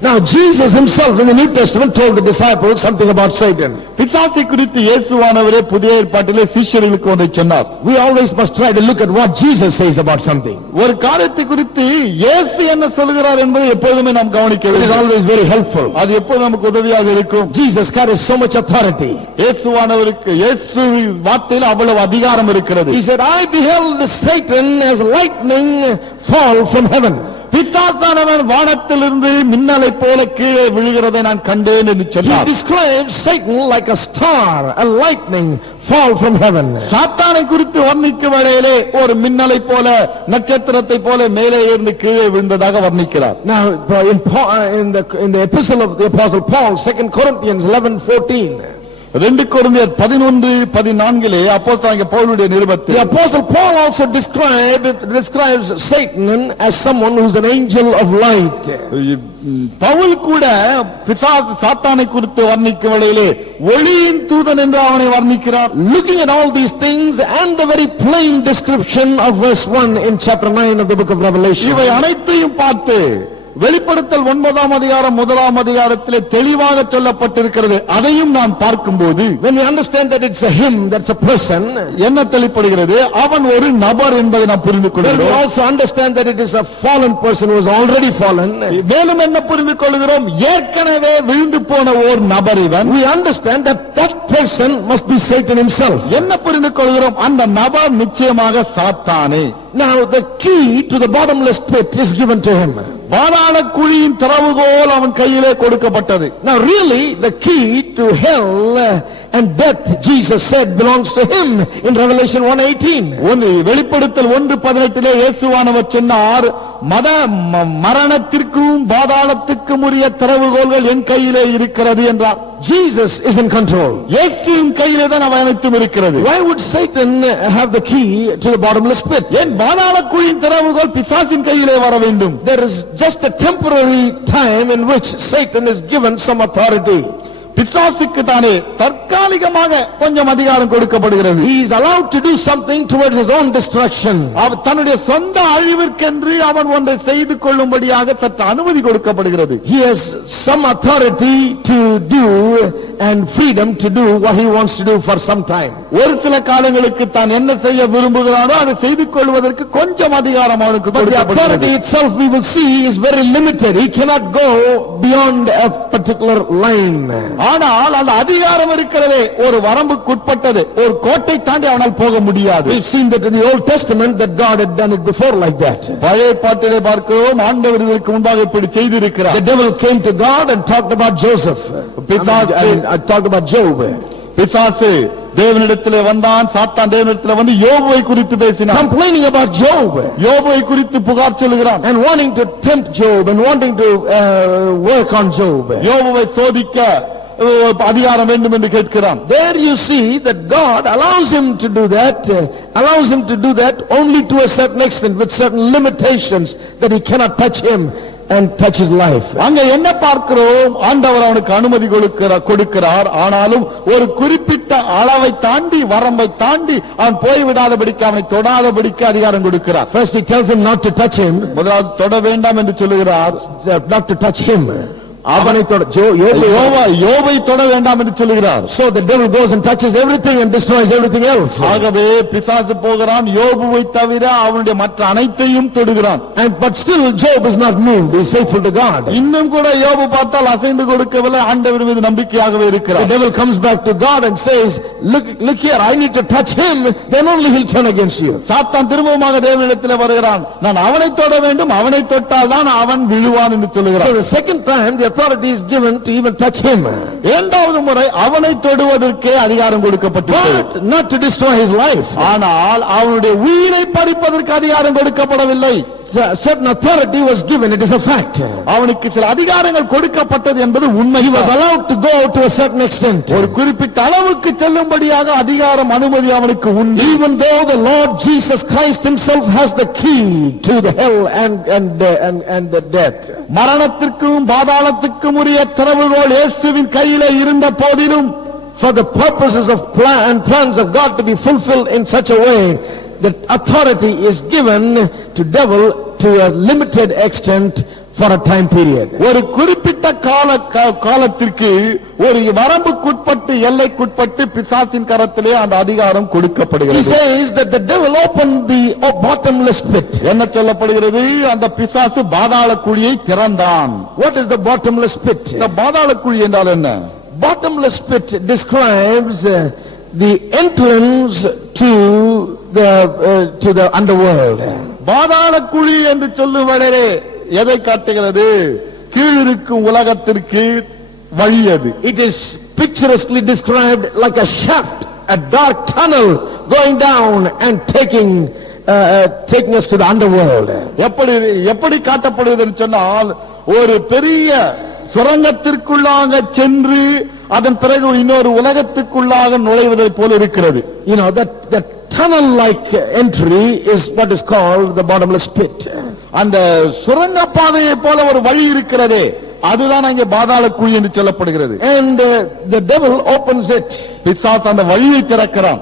Now Jesus himself in the New Testament told the disciples something about Satan. பிசாசை குறித்து இயேசுவானவரே புதிய ஏற்பாட்டிலே சீஷர்களுக்கு ஒன்றை சொன்னார். We always must try to look at what Jesus says about something. ஒரு காரியத்தை குறித்து இயேசு என்ன சொல்கிறார் என்பதை எப்போதுமே நாம் கவனிக்க It is வேண்டும். always very helpful. அது எப்போது நமக்கு உதவியாக இருக்கும். Jesus carries so much authority. இயேசுவானவருக்கு இயேசுவின் வார்த்தையில் அவ்வளவு அதிகாரம் இருக்கிறது. He said, I beheld Satan as lightning fall from heaven. பிசாசானவன் வானத்திலிருந்து மின்னலை போல கீழே விழுகிறதை நான் கண்டேன் என்று He சொன்னார். described Satan like a star, a lightning fall from heaven. சாத்தானை குறித்து வர்ணிக்கும் வேளையிலே ஒரு மின்னலை போல நட்சத்திரத்தை போல மேலே இருந்து கீழே விழுந்ததாக வர்ணிக்கிறார். Now, in the epistle of the Apostle Paul, 2 Corinthians 11:14, 2 கொரிந்தியர் 11:14 அப்போஸ்தலனாகிய பவுலுடைய the நிருபத்தில் Apostle Paul also describes Satan as someone who is an angel of light. Pavul கூட பிசாசு சாத்தானை குறித்து வர்ணிக்கும் வேளையிலே ஒளியின் தூதன் என்று அவனை வர்ணிக்கிறார். Looking at all these things and the very plain description of verse 1 in chapter 9 of the book of Revelation, இவை அனைத்தையும் பார்த்து வெளிப்படுத்தல் 9ஆம் அதிகாரம் 1ஆம் அதிகாரத்திலே தெளிவாக சொல்லப்பட்டிருக்கிறது. அதையும் நான் பார்க்கும்போது when we understand that it's a him, that's a person, என்ன தெளிப்படுகிறது? அவன் ஒரு நபர் என்பதை நாம் புரிந்து then we கொள்கிறோம். also understand that it is a fallen person who is already fallen. மேலும் என்ன புரிந்து கொள்கிறோம்? ஏற்கனவே விழுந்து போன ஓர் நபர் இவன். We understand that that person must be Satan himself. என்ன புரிந்து கொள்கிறோம்? அந்த நபர் நிச்சயமாக சாத்தானே. Now the key to the bottomless pit is given to him. பாதாள குழியின் திறவுகோல் அவன் கையிலே கொடுக்கப்பட்டது. Now really the key to hell and death, Jesus said, belongs to him in Revelation 1:18. வெளிப்படுத்தல் 1:18 இயேசுவானவர் சொன்னார், மரணத்திற்கும் பாதாளத்துக்கும் உரிய திறவுகோல்கள் என் கையிலே இருக்கிறது என்றார். Jesus is in control. இயேசுவின் கையிலே தான் அவை அனைத்தும் இருக்கிறது. Why would Satan have the key to the bottomless pit? ஏன் பாதாள குழியின் திறவுகோல் பிசாசின் கையிலே வர வேண்டும்? There is just a temporary time in which Satan is given some authority. பிசாசுக்கு தானே தற்காலிகமாக கொஞ்சம் அதிகாரம் கொடுக்கப்படுகிறது. He is allowed to do something towards his own destruction. தன்னுடைய சொந்த அழிவிற்கென்று அவன் ஒன்றை செய்து கொள்ளும்படியாக சற்று அனுமதி கொடுக்கப்படுகிறது. He has some authority to do and freedom to do what he wants to do for some time. ஒரு சில காலங்களுக்கு தான் என்ன செய்ய விரும்புகிறானோ அதை செய்து கொள்வதற்கு கொஞ்சம் அதிகாரம் அவனுக்கு But the கொடுக்கப்படுகிறது. authority itself, we will see, is very limited. He cannot go beyond a particular line. ஆனால் அந்த அதிகாரம் இருக்கிறதே ஒரு வரம்புக்குட்பட்டது. ஒரு கோட்டை தாண்டி அவனால் போக முடியாது. We've seen that in the Old Testament that God had done it before like that. பழைய பாட்டிலே பார்க்கிறோம், ஆண்டவர் இதற்கு முன்பாக இப்படி செய்திருக்கிறார். The devil came to God and talked about Joseph. I talked about Job. பிசாசு தேவனிடத்திலே வந்தான், சாத்தான் தேவனிடத்திலே வந்து யோபுவை குறித்து பேசினான். Complaining about Job. யோபுவை குறித்து புகார் சொல்லுகிறான். And wanting to tempt Job and wanting to work on Job. யோபுவை சோதிக்க அதிகாரம் வேண்டும் என்று கேட்கிறான். There you see that God allows him to do that only to a certain extent, with certain limitations, that he cannot touch him and touch his life. அங்க என்ன பார்க்கிறோம்? ஆண்டவர் அவனுக்கு அனுமதி கொடுக்கிறார். ஆனாலும் ஒரு குறிப்பிட்ட அளவை தாண்டி, வரம்பை தாண்டி அவன் போய்விடாதபடிக்கு, அவனை தொடாதபடிக்கு அதிகாரம் கொடுக்கிறார். First he tells him not to touch him. முதலாவது தொட வேண்டாம் என்று சொல்லுகிறார். Not to touch him. அவனை யோபை தொட வேண்டாம் என்று சொல்லுகிறார். So the devil goes and touches everything and destroys everything else. ஆகவே பிசாசு போகிறான், யோபுவை தவிர அவனுடைய மற்ற அனைத்தையும் தொடுகிறான். But still Job is not moved. He is faithful to God. இன்னும் கூட யோபு பார்த்தால் அசைந்து கொடுக்கவில்லை, ஆண்டவர் மீது நம்பிக்கையாகவே இருக்கிறார். The devil comes back to God and says, look here, I need to touch him, then only he'll turn against you. சாத்தான் திரும்பமாக தேவனிடத்தில் வருகிறான், நான் அவனை தொட வேண்டும், அவனை தொட்டால் தான் அவன் விழுவான் என்று சொல்லுகிறான். So the second time the authority is given to even touch him. இரண்டாவது முறை அவனை தொடுவதற்கே அதிகாரம் கொடுக்கப்பட்டது. But not to destroy his life. ஆனால் அவனுடைய உயிரை பறிப்பதற்கு அதிகாரம் கொடுக்கப்படவில்லை. Certain authority was given, it is a fact. அவனுக்கு சில அதிகாரங்கள் கொடுக்கப்பட்டது என்பது உண்மை. He was allowed to go to a certain extent. ஒரு குறிப்பிட்ட அளவுக்கு செல்லும்படியாக அதிகாரம், அனுமதி அவனுக்கு உண்டு. Even though the Lord Jesus Christ himself has the key to the hell and the death. மரணத்திற்கும் பாதாளத்துக்கும் உரிய திறவுகோல் இயேசுவின் கையிலே இருந்த போதிலும், for the purposes of plans of God to be fulfilled in such a way that authority is given to devil to a limited extent for a time period. ஒரு குறிப்பிட்ட காலத்திற்கு ஒரு வரம்புக்குட்பட்டு எல்லைக்குட்பட்டு பிசாசின் கரத்திலே அந்த அதிகாரம் He கொடுக்கப்படுகிறது. says that the devil opened the bottomless pit. என்ன சொல்லப்படுகிறது? அந்த பிசாசு பாதாள குழியை திறந்தான். What is the bottomless pit? இந்த பாதாள குழி என்றால் என்ன? Bottomless pit describes the entrance to the underworld. பாதாள குழி என்று சொல்லுவதே எதை காட்டுகிறது? கீழிருக்கும் உலகத்திற்கு வழி அது. It is picturesquely described like a shaft, a dark tunnel going down and taking us to the underworld. எப்படி காட்டப்படுகிறது சொன்னால், ஒரு பெரிய சுரங்கத்திற்குள்ளாக சென்று அதன் பிறகு இன்னொரு உலகத்துக்குள்ளாக நுழைவதை போல இருக்கிறது. You know, that tunnel-like entry is what is called the bottomless pit. அந்த சுரங்க பாதையை போல ஒரு வழி இருக்கிறதே, அதுதான் அங்கே பாதாள குழி என்று சொல்லப்படுகிறது. And the devil opens it. பிசாசு அந்த வழியை திறக்கிறான்.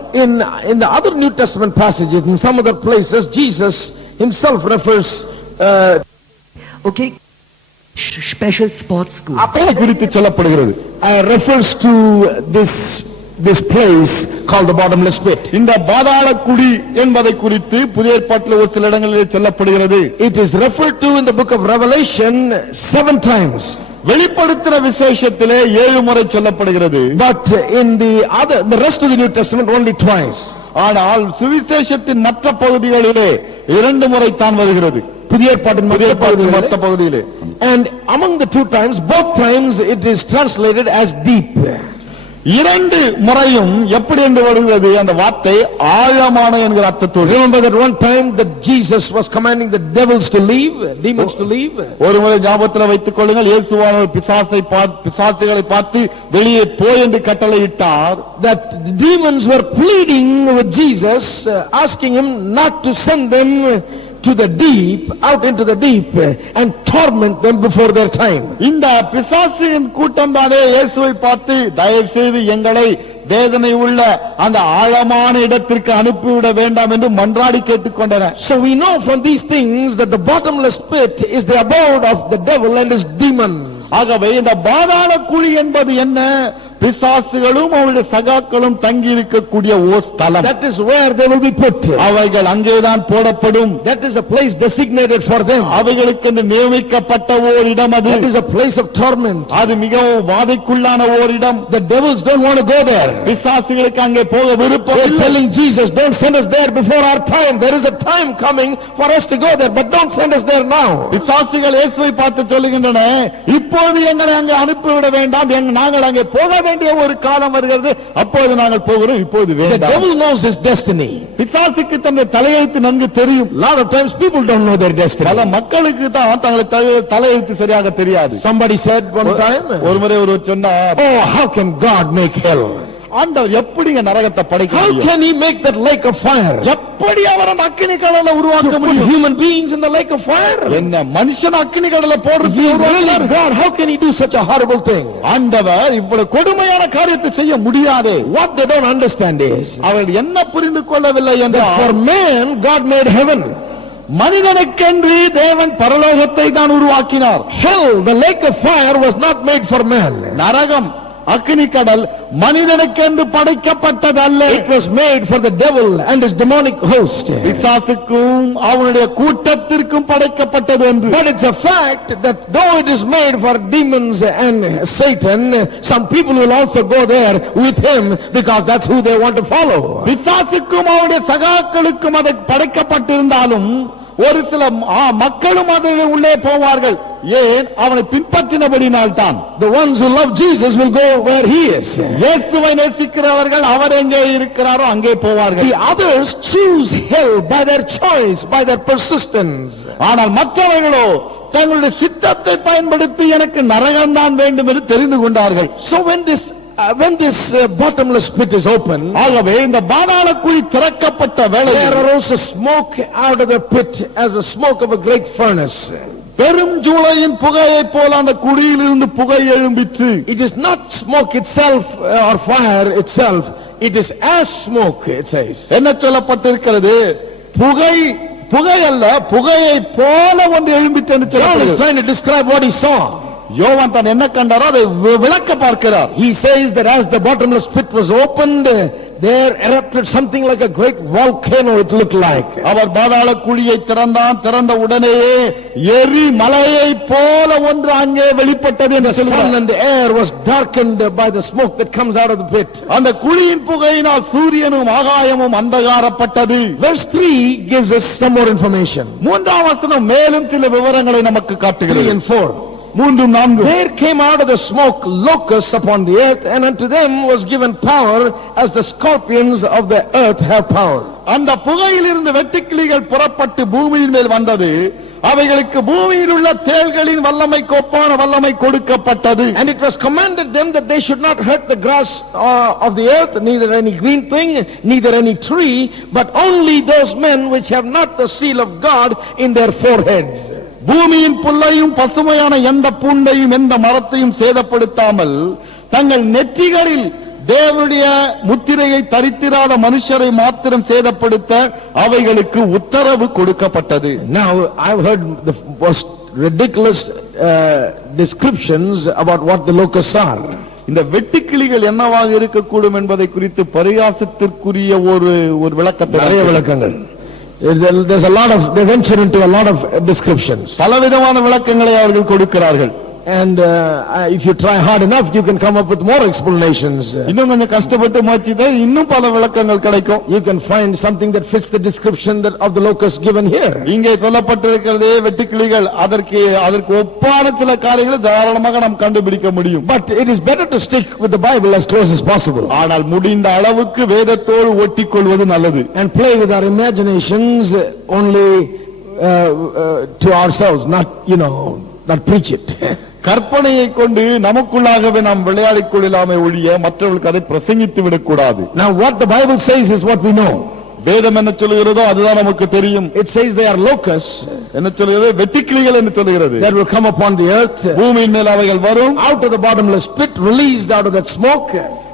In the other New Testament passages, in some other places, Jesus himself refers Okay. Special sports school. அப்படி குறித்து சொல்லப்படுகிறது. refers to this place called the bottomless pit. இந்த பாதாள குழி என்பதை குறித்து புதிய ஏற்பாட்டில் ஒரு சில இடங்களிலே சொல்லப்படுகிறது. It is referred to in the book of Revelation 7 times. வெளிப்படுத்தின விசேஷத்திலே 7 முறை சொல்லப்படுகிறது. But in the rest of the New Testament only twice. ஆனால் சுவிசேஷத்தின் மற்ற பகுதிகளிலே 2 முறை தான் வருகிறது. புதிய ஏற்பாட்டின் மற்ற பகுதியிலே. And among the 2 times, both times it is translated as deep. 2 முறையும் எப்படி என்று வருகிறது? அந்த வார்த்தை ஆழமான என்கிற அர்த்தத்தோடு. Remember that one time that Jesus was commanding the devils to leave, demons to leave. ஒரு முறை ஞாபகத்தில் வைத்துக் கொள்ளுங்கள், இயேசுவானவர் பிசாசுகளை பார்த்து வெளியே போய் என்று கட்டளையிட்டார். That the demons were pleading with Jesus, asking him not to send them to the deep, out into the deep, and torment them before their time. இந்த பிசாசின் கூட்டம் தானே இயேசுவை பார்த்து, தயவு செய்து எங்களை வேதனை உள்ள அந்த ஆழமான இடத்திற்கு அனுப்பிவிட வேண்டாம் என்று மன்றாடி கேட்டுக்கொண்டனர். So we know from these things that the bottomless pit is the abode of the devil and his demons. ஆகவே இந்த பாதாள குழி என்பது என்ன? பிசாசுகளும் அவருடைய சகாக்களும் தங்கி இருக்கக்கூடிய ஓர் ஸ்தலம். That is where they will be put. அவைகள் அங்கேதான் போடப்படும். That is a place designated for them. அவைகளுக்கு நியமிக்கப்பட்ட ஓர் இடம் அது. That is a place of torment. அது மிகவும் வாதைக்குள்ளான ஓர் இடம். The devils don't want to go there. பிசாசுகளுக்கு அங்கே போக விருப்பம் They are இல்லை. telling Jesus, don't send us there before our time. There is a time coming for us to go there, but don't send us there now. பிசாசுகள் இயேசுவை பார்த்து சொல்லுகின்றன, இப்போது எங்களை அங்கே அனுப்பிவிட வேண்டாம், நாங்கள் அங்கே போக வேண்டிய ஒரு காலம் வருகிறது, அப்போது நாங்கள் போகிறோம், இப்போது The வேண்டாம். devil knows his destiny. பிசாசுக்கு தன்னுடைய தலையெழுத்து நன்கு தெரியும். A lot of times people don't know their destiny. பல மக்களுக்கு தான் தங்களை தலையெழுத்து சரியாக தெரியாது. Somebody said one time, ஒரு முறை ஒருவர் சொன்னார், oh, how can God make hell? ஆண்டவர் எப்படிங்க நரகத்தை படைக்க How முடியும்? can he make that lake of fire? எப்படி அவர் அந்த அக்கினி கடலை To உருவாக்க put முடியும்? human beings in the lake of fire? என்ன மனுஷன் அக்கினி கடலை If போடுறது he is really God, how can he do such a horrible thing? ஆண்டவர் இவ்வளவு கொடுமையான காரியத்தை செய்ய முடியாதே. What they don't understand is, அவர்கள் என்ன புரிந்து கொள்ளவில்லை that for என்றால், man, God made heaven. மனிதனுக்கென்று தேவன் பரலோகத்தை தான் உருவாக்கினார். Hell, the lake of fire, was not made for man. நரகம், அக்கினி கடல் மனிதனுக்கென்று படைக்கப்பட்டதல்ல. It was made for the devil and his demonic host. பிசாசுக்கும் அவனுடைய கூட்டத்திற்கும் படைக்கப்பட்டது என்று. But it's a fact that though it is made for demons and Satan, some people will also go there with him because that's who they want to follow. பிசாசுக்கும் அவனுடைய சகாக்களுக்கும் அது படைக்கப்பட்டிருந்தாலும் ஒரு சில மக்களும் அதில் உள்ளே போவார்கள். ஏன்? அவனை பின்பற்றினபடினால் தான். The ones who love Jesus will go where he is. இயேசுவை நேசிக்கிறவர்கள் அவர் எங்கே இருக்கிறாரோ அங்கே போவார்கள். The others choose hell by their choice, by their persistence. ஆனால் மற்றவர்களோ தங்களுடைய சித்தத்தை பயன்படுத்தி எனக்கு நரகம்தான் வேண்டும் என்று தெரிந்து கொண்டார்கள். So when this bottomless pit is open, ஆகவே இந்த பாதாள குழி திறக்கப்பட்ட there வேளையில் arose a smoke out of the pit as the smoke of a great furnace. பெரும் ஜூளையின் புகையை போல அந்த குழியிலிருந்து புகை எழும்பிற்று. It is not smoke itself or fire itself, it is as smoke, it says. என்ன சொல்லப்பட்டிருக்கிறது? புகை புகை அல்ல, புகையை போல ஒன்று எழும்பிட்டு என்று John is சொல்லப்படுகிறது. trying to describe what he saw. யோவான் தான் என்ன கண்டாரோ அதை விளக்க பார்க்கிறார். He says that as the bottomless pit was opened, there erupted something like a great volcano, it looked like. அவர் பாதாள குழியை திறந்தான், திறந்த உடனேயே எரி மலையை போல ஒன்று அங்கே வெளிப்பட்டது என்று The sun சொல்கிறார். and the air was darkened by the smoke that comes out of the pit. அந்த குழியின் புகையினால் சூரியனும் ஆகாயமும் அந்தகாரப்பட்டது. Verse 3 gives us some more information. மூன்றாம் வசனம் மேலும் சில விவரங்களை நமக்கு 3 காட்டுகிறது. and 4. 3, 4. There came out of the smoke locusts upon the earth, and unto them was given power as the scorpions of the earth have power. அந்த புகையிலிருந்து வெட்டுக்கிளிகள் புறப்பட்டு பூமியின் மேல் வந்தது. அவைகளுக்கு பூமியில் உள்ள தேள்களின் வல்லமைக்கு ஒப்பான வல்லமை கொடுக்கப்பட்டது. And it was commanded them that they should not hurt the grass of the earth, neither any green thing, neither any tree, but only those men which have not the seal of God in their foreheads. பூமியின் புல்லையும் பசுமையான எந்த பூண்டையும் எந்த மரத்தையும் சேதப்படுத்தாமல் தங்கள் நெற்றிகளில் தேவனுடைய முத்திரையை தரித்திராத மனுஷரை மாத்திரம் சேதப்படுத்த அவைகளுக்கு உத்தரவு கொடுக்கப்பட்டது. Now, I've heard the most ridiculous descriptions about what the locusts are. இந்த வெட்டுக்கிளிகள் என்னவாக இருக்கக்கூடும் என்பதை குறித்து பரிகாசத்திற்குரிய ஒரு விளக்கத்தை நிறைய விளக்கங்கள். There's a lot of, they venture into a lot of descriptions. பலவிதமான விளக்கங்களை அவர்கள் கொடுக்கிறார்கள். And if you try hard enough, you can come up with more explanations. இன்னும் கொஞ்சம் கஷ்டப்பட்டு முயற்சித்தா இன்னும் பல விளக்கங்கள் கிடைக்கும். You can find something that fits the description that of the locusts given here. இங்கே சொல்லப்பட்டிருக்கிறதே வெட்டுக்கிளிகள், அதற்கு ஒப்பான சில காரியங்களை தாராளமாக நாம் கண்டுபிடிக்க முடியும். But it is better to stick with the Bible as close as possible. ஆனால் முடிந்த அளவுக்கு வேதத்தோடு ஒட்டிக்கொள்வது நல்லது. And play with our imaginations only to ourselves, not, not preach it. கற்பனையை கொண்டு நமக்குள்ளாகவே நாம் விளையாடிக் கொள்ளலாமே ஒழிய மற்றவர்களுக்கு அதை பிரசங்கித்து விடக்கூடாது. Now what the Bible says is what we know. வேதம் என்ன சொல்லுகிறதோ அதுதான் நமக்கு தெரியும். It says they are locusts. என்ன சொல்லுகிறது? வெட்டுக்கிளிகள் என்று சொல்லுகிறது. That will come upon the earth. பூமியின் மேல் அவைகள் வரும். Out of the bottomless pit, released out of that smoke.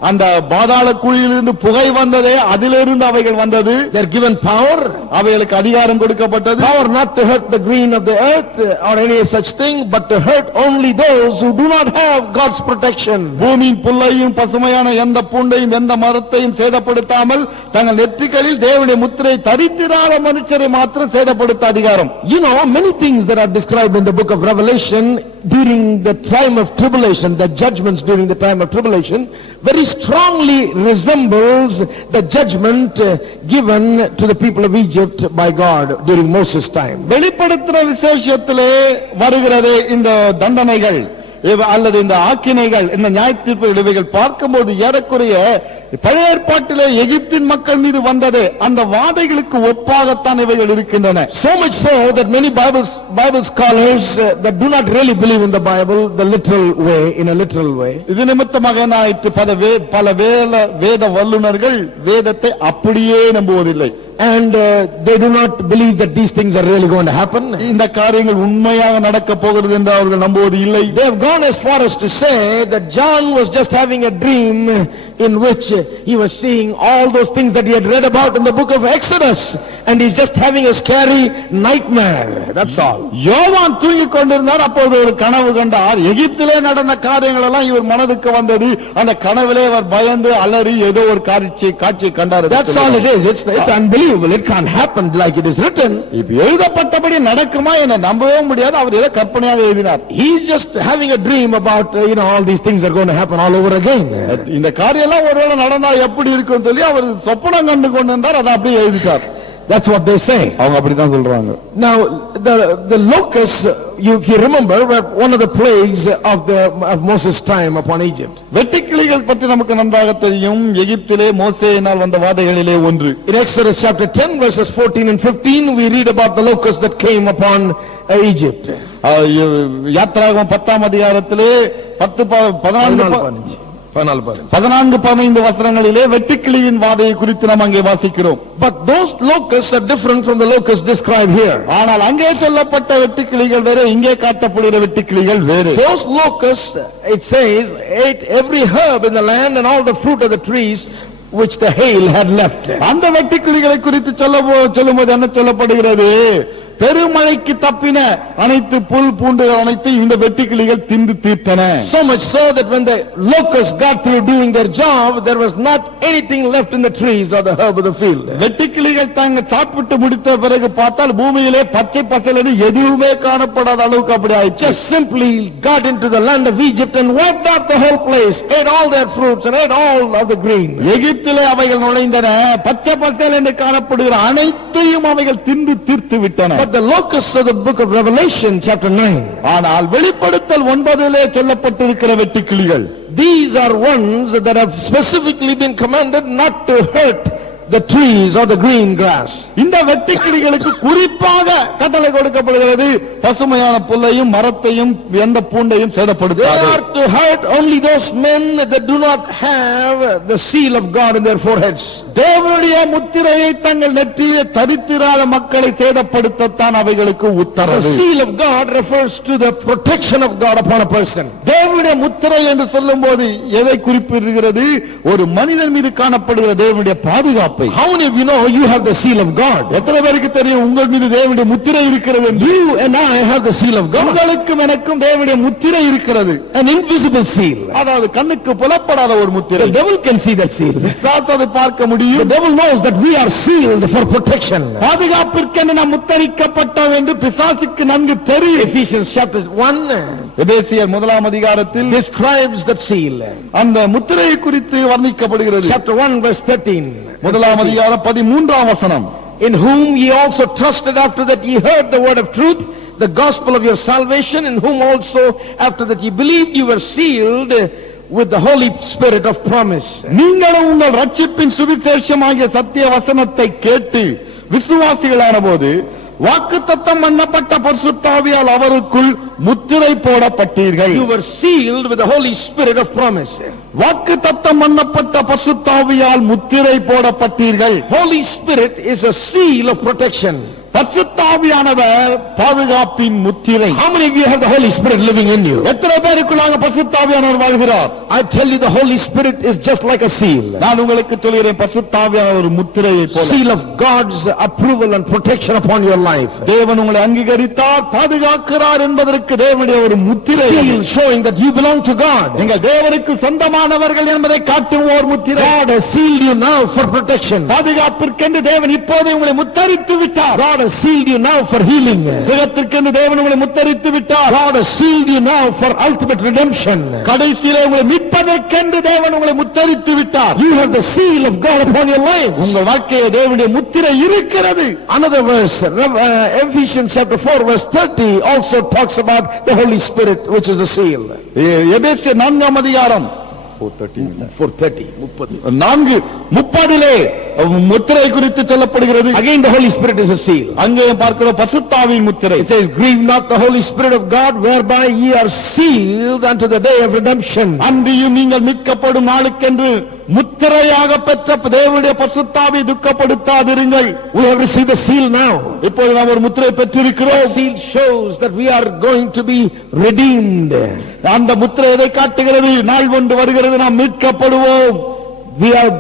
அந்த பாதாள குழியிலிருந்து புகை வந்ததே, அதிலிருந்து அவைகள் வந்தது. They are given power. அவைகளுக்கு அதிகாரம் கொடுக்கப்பட்டது. Power not to hurt the green of the earth or any such thing, but to hurt only those who do not have God's protection. பூமியின் புல்லையும் பசுமையான எந்த பூண்டையும் எந்த மரத்தையும் சேதப்படுத்தாமல் தங்கள் நெற்றிகளில் தேவனுடைய முத்திரை தரித்திராத மனுஷரை மாத்திரம் சேதப்படுத்த அதிகாரம். Many things that are described in the book of Revelation during the time of tribulation, the judgments during the time of tribulation, very strongly resembles the judgment given to the people of Egypt by God during Moses' time. வெளிப்படுத்துற விசேஷத்திலே வருகிறதே இந்த தண்டனைகள் அல்லது இந்த ஆக்கினைகள், இந்த நியாயத்தீர்ப்புகள், இவைகள் பார்க்கும்போது ஏறக்குறைய பழைய ஏற்பாட்டிலே எகிப்தின் மக்கள் மீது வந்தது அந்த வாதைகளுக்கு ஒப்பாகத்தான் இவைகள் இருக்கின்றன. So much so that many Bible scholars that do not really believe in the Bible the literal way, in a literal way. இது நிமித்தமாக பல வேத வல்லுனர்கள் வேதத்தை அப்படியே நம்புவதில்லை. And they do not believe that these things are really going to happen. இந்த காரியங்கள் உண்மையாக நடக்க போகிறது என்று அவர்கள் நம்புவது இல்லை. They have gone as far as to say that John was just having a dream in which he was seeing all those things that he had read about in the book of Exodus, and he's just having a scary nightmare. That's all. யோவான் தூங்கிக் கொண்டிருந்தார். அப்போது ஒரு கனவு கண்டார். எகிப்திலே நடந்த காரியங்கள் எல்லாம் இவர் மனதுக்கு வந்தது. அந்த கனவிலே அவர் பயந்து அலறி ஏதோ ஒரு காட்சியை கண்டார். That's all it is. It's unbelievable. It can't happen like it is written. இப்ப எழுதப்பட்டபடி நடக்குமா என நம்பவே முடியாது. அவர் ஏதோ கற்பனையாக எழுதினார். He's just having a dream about all these things are going to happen all over again. இந்த காரியம் எல்லாம் ஒருவேளை நடந்தா எப்படி இருக்கும் சொல்லி அவர் சொப்பனம் கண்டு கொண்டிருந்தார். அதை அப்படியே எழுதிட்டார். That's what they say. அவங்க அப்படிதான் சொல்றாங்க. Now the locusts, if you remember, were one of the plagues of Moses' time upon Egypt. வெட்டுக்கிளிகள் பற்றி நமக்கு நன்றாக தெரியும். எகிப்திலே மோசேயினால் வந்த வாதைகளிலே ஒன்று. In Exodus chapter 10 verses 14 and 15 we read about the locusts that came upon Egypt. யாத்திராகமம் 10ஆம் அதிகாரத்திலே 14-15 வசனங்களிலே வெட்டுக்கிளியின் வாதையை குறித்து நாம் அங்கே வாசிக்கிறோம். But those locusts are different from the locusts described here. ஆனால் அங்கே சொல்லப்பட்ட வெட்டுக்கிளிகள் வேறு, இங்கே காட்டப்படுகிற வெட்டுக்கிளிகள் வேறு. Those locusts, it says, ate every herb in the land and all the fruit of the trees which the hail had left. அந்த வெட்டுக்கிளிகளை குறித்து சொல்லும்போது என்ன சொல்லப்படுகிறது? பெருமழைக்கு தப்பின அனைத்து புல் பூண்டுகள் அனைத்தையும் இந்த வெட்டுக்கிளிகள் தின்று தீர்த்தன. So much so that when the locusts got through doing their job, there was not anything left in the trees or the herb of the field. வெட்டுக்கிளிகள் தாங்க சாப்பிட்டு முடித்த பிறகு பார்த்தால் பூமியிலே பச்சை பசையில எதுவுமே காணப்படாத அளவுக்கு அப்படி ஆயிடுச்சு. Just simply got into the land of Egypt and wiped out the whole place, ate all their fruits and ate all of the green. எகிப்திலே அவைகள் நுழைந்தன, பச்சை பசையில் என்று காணப்படுகிற அனைத்தையும் அவைகள் தின்று தீர்த்து விட்டன. But the locusts of the book of Revelation chapter 9, ஆனால் வெளிப்படுத்தல் 9 சொல்லப்பட்டிருக்கிற வெட்டுக்கிளிகள், these are ones that have specifically been commanded not to hurt the trees or the green grass. இந்த வெட்டுக்கிளிகளுக்கு குறிப்பாக கட்டளை கொடுக்கப்படுகிறது, பசுமையான புல்லையும் மரத்தையும் எந்த பூண்டையும் They சேதப்படுத்தாது. are to hurt only those men that do not have the seal of God in their foreheads. தேவனுடைய முத்திரையை தங்கள் நெற்றியிலே தரித்திராத மக்களை சேதப்படுத்தத்தான் அவைகளுக்கு The உத்தரவு. seal of God refers to the protection of God upon a person. தேவனுடைய முத்திரை என்று சொல்லும்போது எதை குறிப்பிடுகிறது? ஒரு மனிதன் மீது காணப்படுகிற தேவனுடைய பாதுகாப்பு. How many of you know you have the seal of God? எத்தனை பேருக்கு தெரியும் உங்கள் மீது தேவனுடைய முத்திரை இருக்கிறது என்று? You and I have the seal of God, உங்களுக்கும் எனக்கும் தேவனுடைய முத்திரை இருக்கிறது. an invisible seal. அதாவது கண்ணுக்கு புலப்படாத ஒரு முத்திரை. The devil can see that seal. அதை பார்க்க The முடியும். devil knows that we are sealed for protection. பாதுகாப்பிற்கென்று நாம் முத்தரிக்கப்பட்டோம் என்று பிசாசுக்கு நன்கு தெரியும். Ephesians chapter 1 எபேசியர் 1 அதிகாரத்தில் describes that seal. அந்த முத்திரையை குறித்து வர்ணிக்கப்படுகிறது. Chapter 1 verse 13. 1 அதிகாரம் 13 வசனம். In whom ye also trusted after that ye heard the word of truth, the gospel of your salvation, in whom also after that ye believed you were sealed with the Holy Spirit of promise. நீங்களும் உங்கள் ரட்சிப்பின் சுவிசேஷமாகிய சத்திய வசனத்தை கேட்டு விசுவாசிகளான போது வாக்குத்தத்தம் பண்ணப்பட்ட பரிசுத்த ஆவியால் அவருக்குள் முத்திரை போடப்பட்டீர்கள். You were sealed with the Holy Spirit of promise. வாக்குத்தத்தம் பண்ணப்பட்ட பரிசுத்த ஆவியால் முத்திரை போடப்பட்டீர்கள். Holy Spirit is a seal of protection. பரிசுத்த ஆவியானவர் பாதுகாப்பின் முத்திரை. How many of you have the Holy Spirit living in you? எத்தனை பேருக்குள்ளாக பரிசுத்த ஆவியானவர் வாழ்கிறார்? I tell you, the Holy Spirit is just like a seal. நான் உங்களுக்கு சொல்கிறேன், பரிசுத்த ஆவியானவர் ஒரு முத்திரையை போல. Seal of God's approval and protection upon your life. தேவன் உங்களை அங்கீகரித்தார், பாதுகாக்கிறார் என்பதற்கு தேவனுடைய ஒரு முத்திரை. Seal showing that you belong to God. நீங்கள் தேவனுக்கு சொந்தமானவர்கள் என்பதை காட்டும் ஒரு முத்திரை. God has sealed you now for protection. பாதுகாப்பிற்கென்று தேவன் இப்போது உங்களை முத்தரித்து விட்டார். God has sealed you now for healing. சுகத்திற்கென்று தேவன் உங்களை முத்தரித்து விட்டார். God has sealed you now for ultimate redemption. கடைசியிலே உங்களை மீட்பதற்கென்று தேவன் உங்களை முத்தரித்து விட்டார். You have the seal of God upon your life. உங்கள் வாழ்க்கையை தேவனுடைய முத்திரை இருக்கிறது. Another verse, Ephesians chapter 4 verse 30 also talks about the Holy Spirit, which is a seal. எபேசியர் 4 அதிகாரம் 4:30 4:30 முத்திரை குறித்து சொல்லப்படுகிறது. Again the Holy Spirit is a seal. அங்கே பார்க்கிற பரிசுத்தாவின் முத்திரை. It says, grieve not the Holy Spirit of God, whereby ye are sealed unto the day of redemption. அன்றியும் நீங்கள் மீட்கப்படும் நாளுக்கென்று முத்திரையாக பெற்ற தேவனுடைய பரிசுத்தாவை துக்கப்படுத்தாதிருங்கள். We have received a seal now. இப்போது நாம் ஒரு முத்திரை பெற்றிருக்கிறோம். Seal shows that we are going to be redeemed. அந்த முத்திரை எதை காட்டுகிறது? நாள் ஒன்று வருகிறது, நாம் மீட்கப்படுவோம்.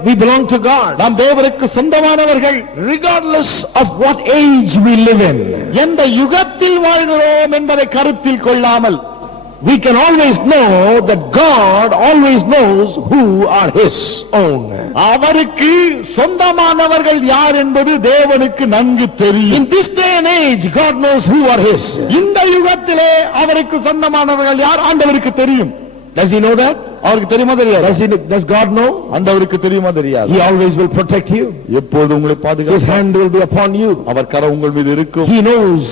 We belong to God. நாம் தேவனுக்கு சொந்தமானவர்கள். Regardless of what age we live in. எந்த யுகத்தில் வாழ்கிறோம் என்பதை கருத்தில் கொள்ளாமல் we can always know that God always knows who are His own. அவருக்கு சொந்தமானவர்கள் யார் என்பது தேவனுக்கு நன்கு தெரியும். In this day and age, God knows who are His. இந்த யுகத்திலே அவருக்கு சொந்தமானவர்கள் யார் ஆண்டவருக்கு தெரியும். Does He know that? அவருக்கு தெரியுமா தெரியாது? Does God know? ஆண்டவருக்கு தெரியுமா தெரியாது? He always will protect you. எப்போது உங்களை His பாதுகாப்பார். hand will be upon you. அவர் கரம் உங்கள் மீது இருக்கும். He knows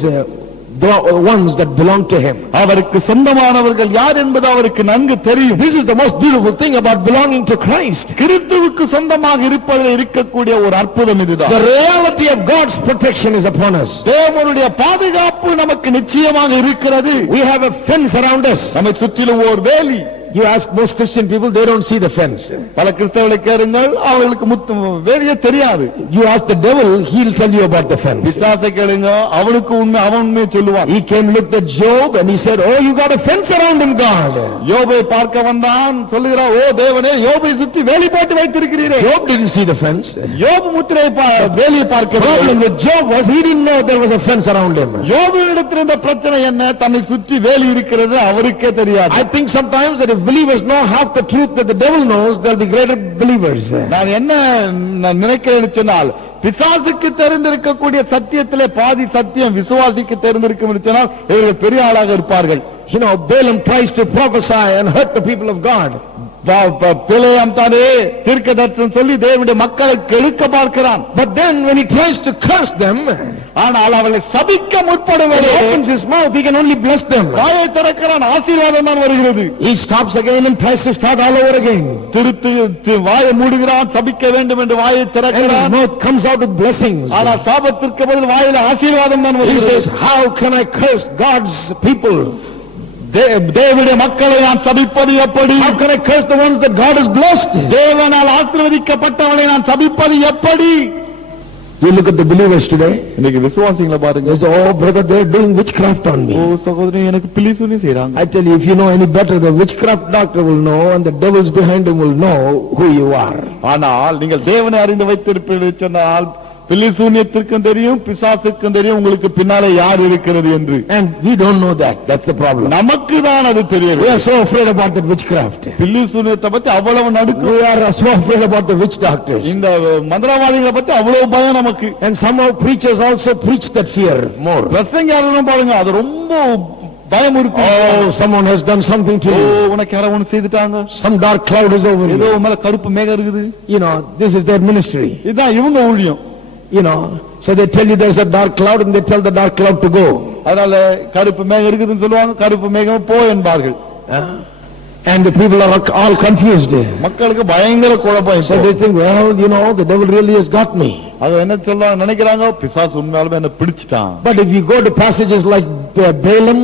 the ones that belong to Him. அவருக்கு சொந்தமானவர்கள் யார் என்பது அவருக்கு நன்கு தெரியும். This is the most beautiful thing about belonging to Christ. கிறிஸ்துவுக்கு சொந்தமாக இருப்பதில் இருக்கக்கூடிய ஒரு அற்புதம் இதுதான். The reality of God's protection is upon us. தேவனுடைய பாதுகாப்பு நமக்கு நிச்சயமாக இருக்கிறது. We have a fence around us. நம்மை சுற்றிலும் ஒரு வேலி. You ask most Christian people, they don't see the fence. பல கிறிஸ்தவர்களை கேளுங்கள், அவர்களுக்கு வேலையே தெரியாது. You ask the devil, he'll tell you about the fence. பிசாசை கேளுங்க, அவனுக்கு அவன் உண்மையை சொல்லுவான். He came, looked at Job and he said, oh, you got a fence around him, God. யோபை பார்க்க வந்தான், சொல்லுகிறான், ஓ தேவனே, யோபை சுத்தி வேலி போட்டு வைத்திருக்கிறீரே. Job didn't see the fence. யோபு முத்திரை வேலியை பார்க்க. Problem with Job was he didn't know there was a fence around him. யோபுவிடத்தில் இருந்த பிரச்சனை என்ன, தன்னை சுற்றி வேலி இருக்கிறது அவருக்கே தெரியாது. I think sometimes that if believers know half the truth that the devil knows, they'll be greater believers. நான் என்ன நினைக்கிறேன்னு சொன்னால், பிசாசுக்கு தெரிந்திருக்கக்கூடிய சத்தியத்திலே பாதி சத்தியம் விசுவாசிக்கு தெரிந்திருக்கும் என்று சொன்னால் இவர்கள் பெரிய ஆளாக இருப்பார்கள். You know, Balaam tries to prophesy and hurt the people of God. பிலேயாம் தானே தீர்க்கதரிசனம் சொல்லி தேவனுடைய மக்களை கெடுக்க பார்க்கிறான். But then when he tries to curse them, ஆனால் அவளை சபிக்க முற்படுவது, when he opens his mouth, he can only bless them. வாயை திறக்கிறான், ஆசீர்வாதம் தான் வருகிறது. He stops again and tries to start all over again. திருத்து வாயை மூடுகிறான், சபிக்க வேண்டும் என்று வாயை And திறக்கிறான். his mouth comes out with blessings. ஆனால் சாபத்திற்கு பதில் வாயில ஆசீர்வாதம் தான் He வருகிறது. says, how can I curse God's people? தேவனுடைய மக்களை நான் சபிப்பது எப்படி? How can I curse the ones that God has blessed? தேவனால் ஆசீர்வதிக்கப்பட்டவளை நான் சபிப்பது எப்படி? You look at the believers today. இன்னைக்கு விசுவாசிகளை பாருங்க. They say, oh brother, they're doing witchcraft on me. ஓ சகோதரி, எனக்கு பிலிசுனி செய்றாங்க. I tell you, if you know any better, the witchcraft doctor will know and the devils behind him will know who you are. ஆனால் நீங்கள் தேவனை அறிந்து வைத்திருப்பீர்கள் சொன்னால் பிலிசூனியத்திற்கும் தெரியும், பிசாசுக்கும் தெரியும் உங்களுக்கு பின்னாலே யார் இருக்கிறது என்று. And we don't know that. That's the problem. நமக்கு தான் அது தெரியும். We are so afraid about that witchcraft. பிலிசூனியத்தை பத்தி அவ்வளவு நடுக்கு. We are so afraid about the witch doctors. இந்த மந்திரவாதிகளை பத்தி அவ்வளவு பயம் நமக்கு. And somehow preachers also preach that fear more. பிரசங்கியாளரும் பாருங்க, அது ரொம்ப பயமுறுத்தி. Oh, someone has done something to O you. உனக்கு யாரோ ஒன்று செய்துட்டாங்க. Some dark cloud is over ஏதோ you. மேல கருப்பு மேகம் இருக்குது. You know, this is their ministry. இதுதான் இவங்க ஊழியம். You know, so they tell you there's a dark cloud and they tell the dark cloud to go. அதனால கருப்பு மேகம் இருக்குதுன்னு சொல்லுவாங்க, கருப்பு மேகம் போ என்பார்கள். And the people are all confused. மக்களுக்கு பயங்கர குழப்பம். So they think, well, you know, the devil really has got me. அது என்ன சொல்ல நினைக்கிறாங்க, பிசாசு உண்மையாலுமே என்ன பிடிச்சிட்டான். But if you go to passages like Balaam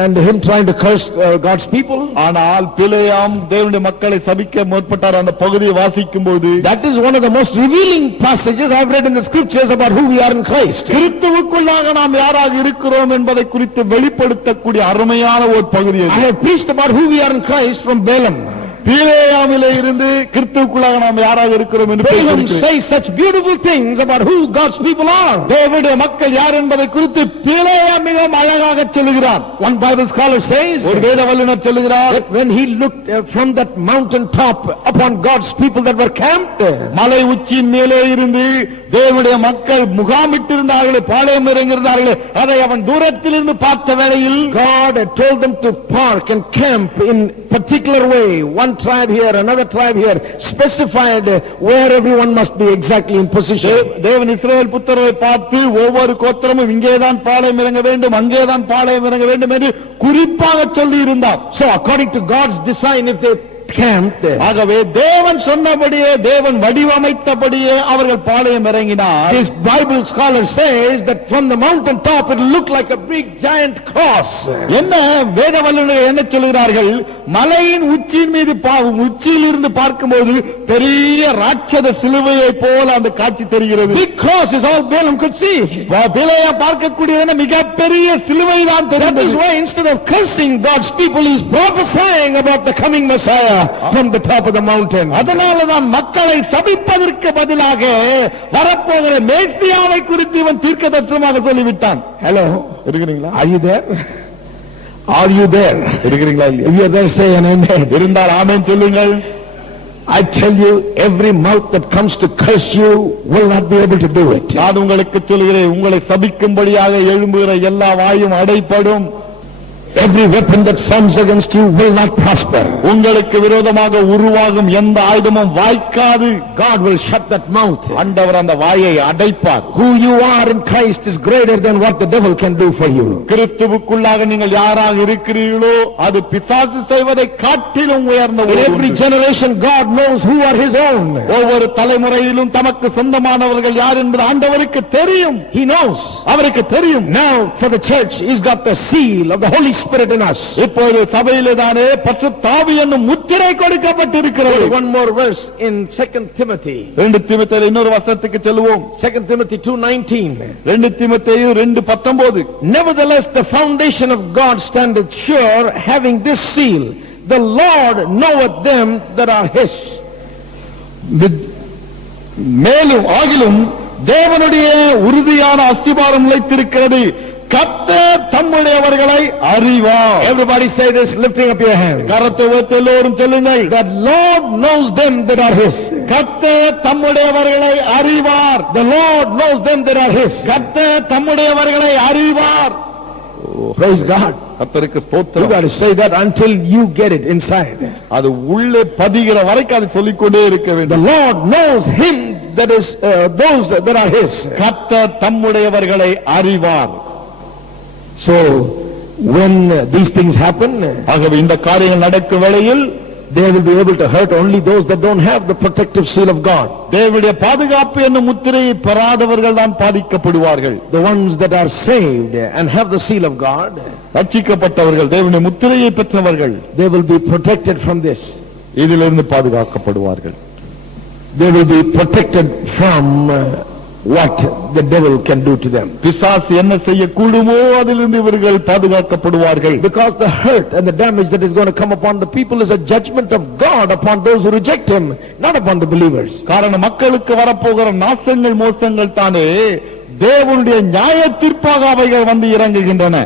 and him trying to curse God's people, ஆனால் பிலேயாம் தேவனுடைய மக்களை சபிக்க முற்பட்டார் அந்த பகுதியை வாசிக்கும் போது, that is one of the most revealing passages I've read in the scriptures about who we are in Christ. கிறிஸ்துவுக்குள்ளாக நாம் யாராக இருக்கிறோம் என்பதை குறித்து வெளிப்படுத்தக்கூடிய அருமையான ஒரு பகுதி. I have preached about who we are in Christ from Balaam. பிலேயாமிலே இருந்து கிறிஸ்துவுக்குள்ளாக நாம் யாராக இருக்கிறோம் என்று Balaam says such beautiful things about who God's people are. தேவனுடைய மக்கள் யார் என்பதை குறித்து பிலேயாம் மிகவும் அழகாக சொல்லுகிறார். One Bible scholar says ஒரு வேத வல்லுநர் சொல்லுகிறார், that when he looked from that mountain top upon God's people that were camped, மலை உச்சியின் மேலே இருந்து தேவனுடைய மக்கள் முகாமிட்டிருந்தார்களே, பாளையம் இறங்கியிருந்தார்களே, அதை அவன் தூரத்திலிருந்து பார்த்த வேளையில் God had told them to park and camp in particular way. One tribe here, another tribe here, specified where everyone must be exactly in position. தேவன் இஸ்ரவேல் புத்திரரை பார்த்து ஒவ்வொரு கோத்திரமும் இங்கேதான் பாளையம் இறங்க வேண்டும், அங்கேதான் பாளையம் இறங்க வேண்டும் என்று குறிப்பாக சொல்லி இருந்தார். So according to God's design, if they camped, ஆகவே தேவன் சொன்னபடியே, தேவன் வடிவமைத்தபடியே அவர்கள் பாளையம் இறங்கினார். this Bible scholar says that from the mountain top it looked like a big giant cross. என்ன வேத வல்லுநர்கள் என்ன சொல்கிறார்கள், மலையின் உச்சியின் மீது உச்சியில் இருந்து பார்க்கும்போது பெரிய ராட்சத சிலுவையை போல அந்த காட்சி தெரிகிறது. Big cross is all Balaam could see. பிலேயா பார்க்கக்கூடியது மிகப்பெரிய சிலுவை தான் That is தெரிந்தது. why instead of cursing God's people, he is prophesying about the coming Messiah from the top of the mountain. அதனாலதான் மக்களை சபிப்பதற்கு பதிலாக வரப்போகிற மேசியாவை குறித்து இவன் தீர்க்கதரிசனமாக சொல்லிவிட்டான். Hello, இருக்கிறீங்களா? are you there? Are you there? இருக்கிறீங்களா இல்லையா? If you are there, say an amen. இருந்தால் ஆமென் சொல்லுங்கள். I tell you, every mouth that comes to curse you will not be able to do it. நான் உங்களுக்கு சொல்கிறேன், உங்களை சபிக்கும்படியாக எழும்புகிற எல்லா வாயும் அடைப்படும். Every weapon that forms against you will not prosper. உங்களுக்கு விரோதமாக உருவாகும் எந்த ஆயுதமும் வாய்க்காது. God will shut that mouth. ஆண்டவர் அந்த வாயை அடைப்பார். Who you are in Christ is greater than what the devil can do for you. கிறிஸ்துவுக்குள்ளாக நீங்கள் யாராக இருக்கிறீர்களோ அது பிசாசு செய்வதை காட்டிலும் உயர்ந்த In every generation God knows who are his own. ஒவ்வொரு தலைமுறையிலும் தமக்கு சொந்தமானவர்கள் யார் என்பது ஆண்டவருக்கு தெரியும். He knows. அவருக்கு தெரியும். Now for the church, he's got the seal of the Holy Spirit in us. இப்போது சபையிலே தானே பரிசுத்த ஆவி என்னும் முத்திரை கொடுக்கப்பட்டிருக்கிறது. One more verse in 2 Timothy. 2 தீமோத்தேயு இன்னொரு வசனத்துக்கு செல்வோம். 2 Timothy 2:19. 2 தீமோத்தேயு 2:19. Nevertheless, the foundation of God standeth sure, having this seal: the Lord knoweth them that are his. மேலும் ஆகிலும் தேவனுடைய உறுதியான அஸ்திபாரம் நிலைத்திருக்கிறது, கர்த்தர் தம்முடையவர்களை அறிவார். Everybody say this, lifting up your hand. கரத்தை உயர்த்தி எல்லோரும் சொல்லுங்கள். That Lord knows them that are his. கர்த்தர் தம்முடையவர்களை அறிவார். The Lord knows them that are his. கர்த்தர் தம்முடையவர்களை அறிவார். Praise God. கர்த்தருக்கு You ஸ்தோத்திரம். got to say that until you get it inside. அது உள்ளே பதிகிற வரைக்கும் அது சொல்லிக்கொண்டே இருக்க The வேண்டும். Lord knows him that is those that are his. கர்த்தர் தம்முடையவர்களை அறிவார். So when these things happen, ஆகவே இந்த காரியங்கள் நடக்கும் வேளையில் they will be able to hurt only those that don't have the protective seal of God. தேவனுடைய பாதுகாப்பு என்னும் முத்திரையை பெறாதவர்கள் தான் பாதிக்கப்படுவார்கள். The ones that are saved and have the seal of God, ரட்சிக்கப்பட்டவர்கள் தேவனுடைய முத்திரையை பெற்றவர்கள் they will be protected from this. இதிலிருந்து பாதுகாக்கப்படுவார்கள். They will be protected from what the devil can do to them. பிசாசு என்ன செய்யக்கூடுமோ அதிலிருந்து இவர்கள் பாதுகாக்கப்படுவார்கள். Because the hurt and the damage that is going to come upon the people is a judgment of God upon those who reject him, not upon the believers. காரணம் மக்களுக்கு வரப்போகிற நாசங்கள் மோசங்கள் தானே தேவனுடைய நியாய தீர்ப்பாக அவைகள் வந்து இறங்குகின்றன.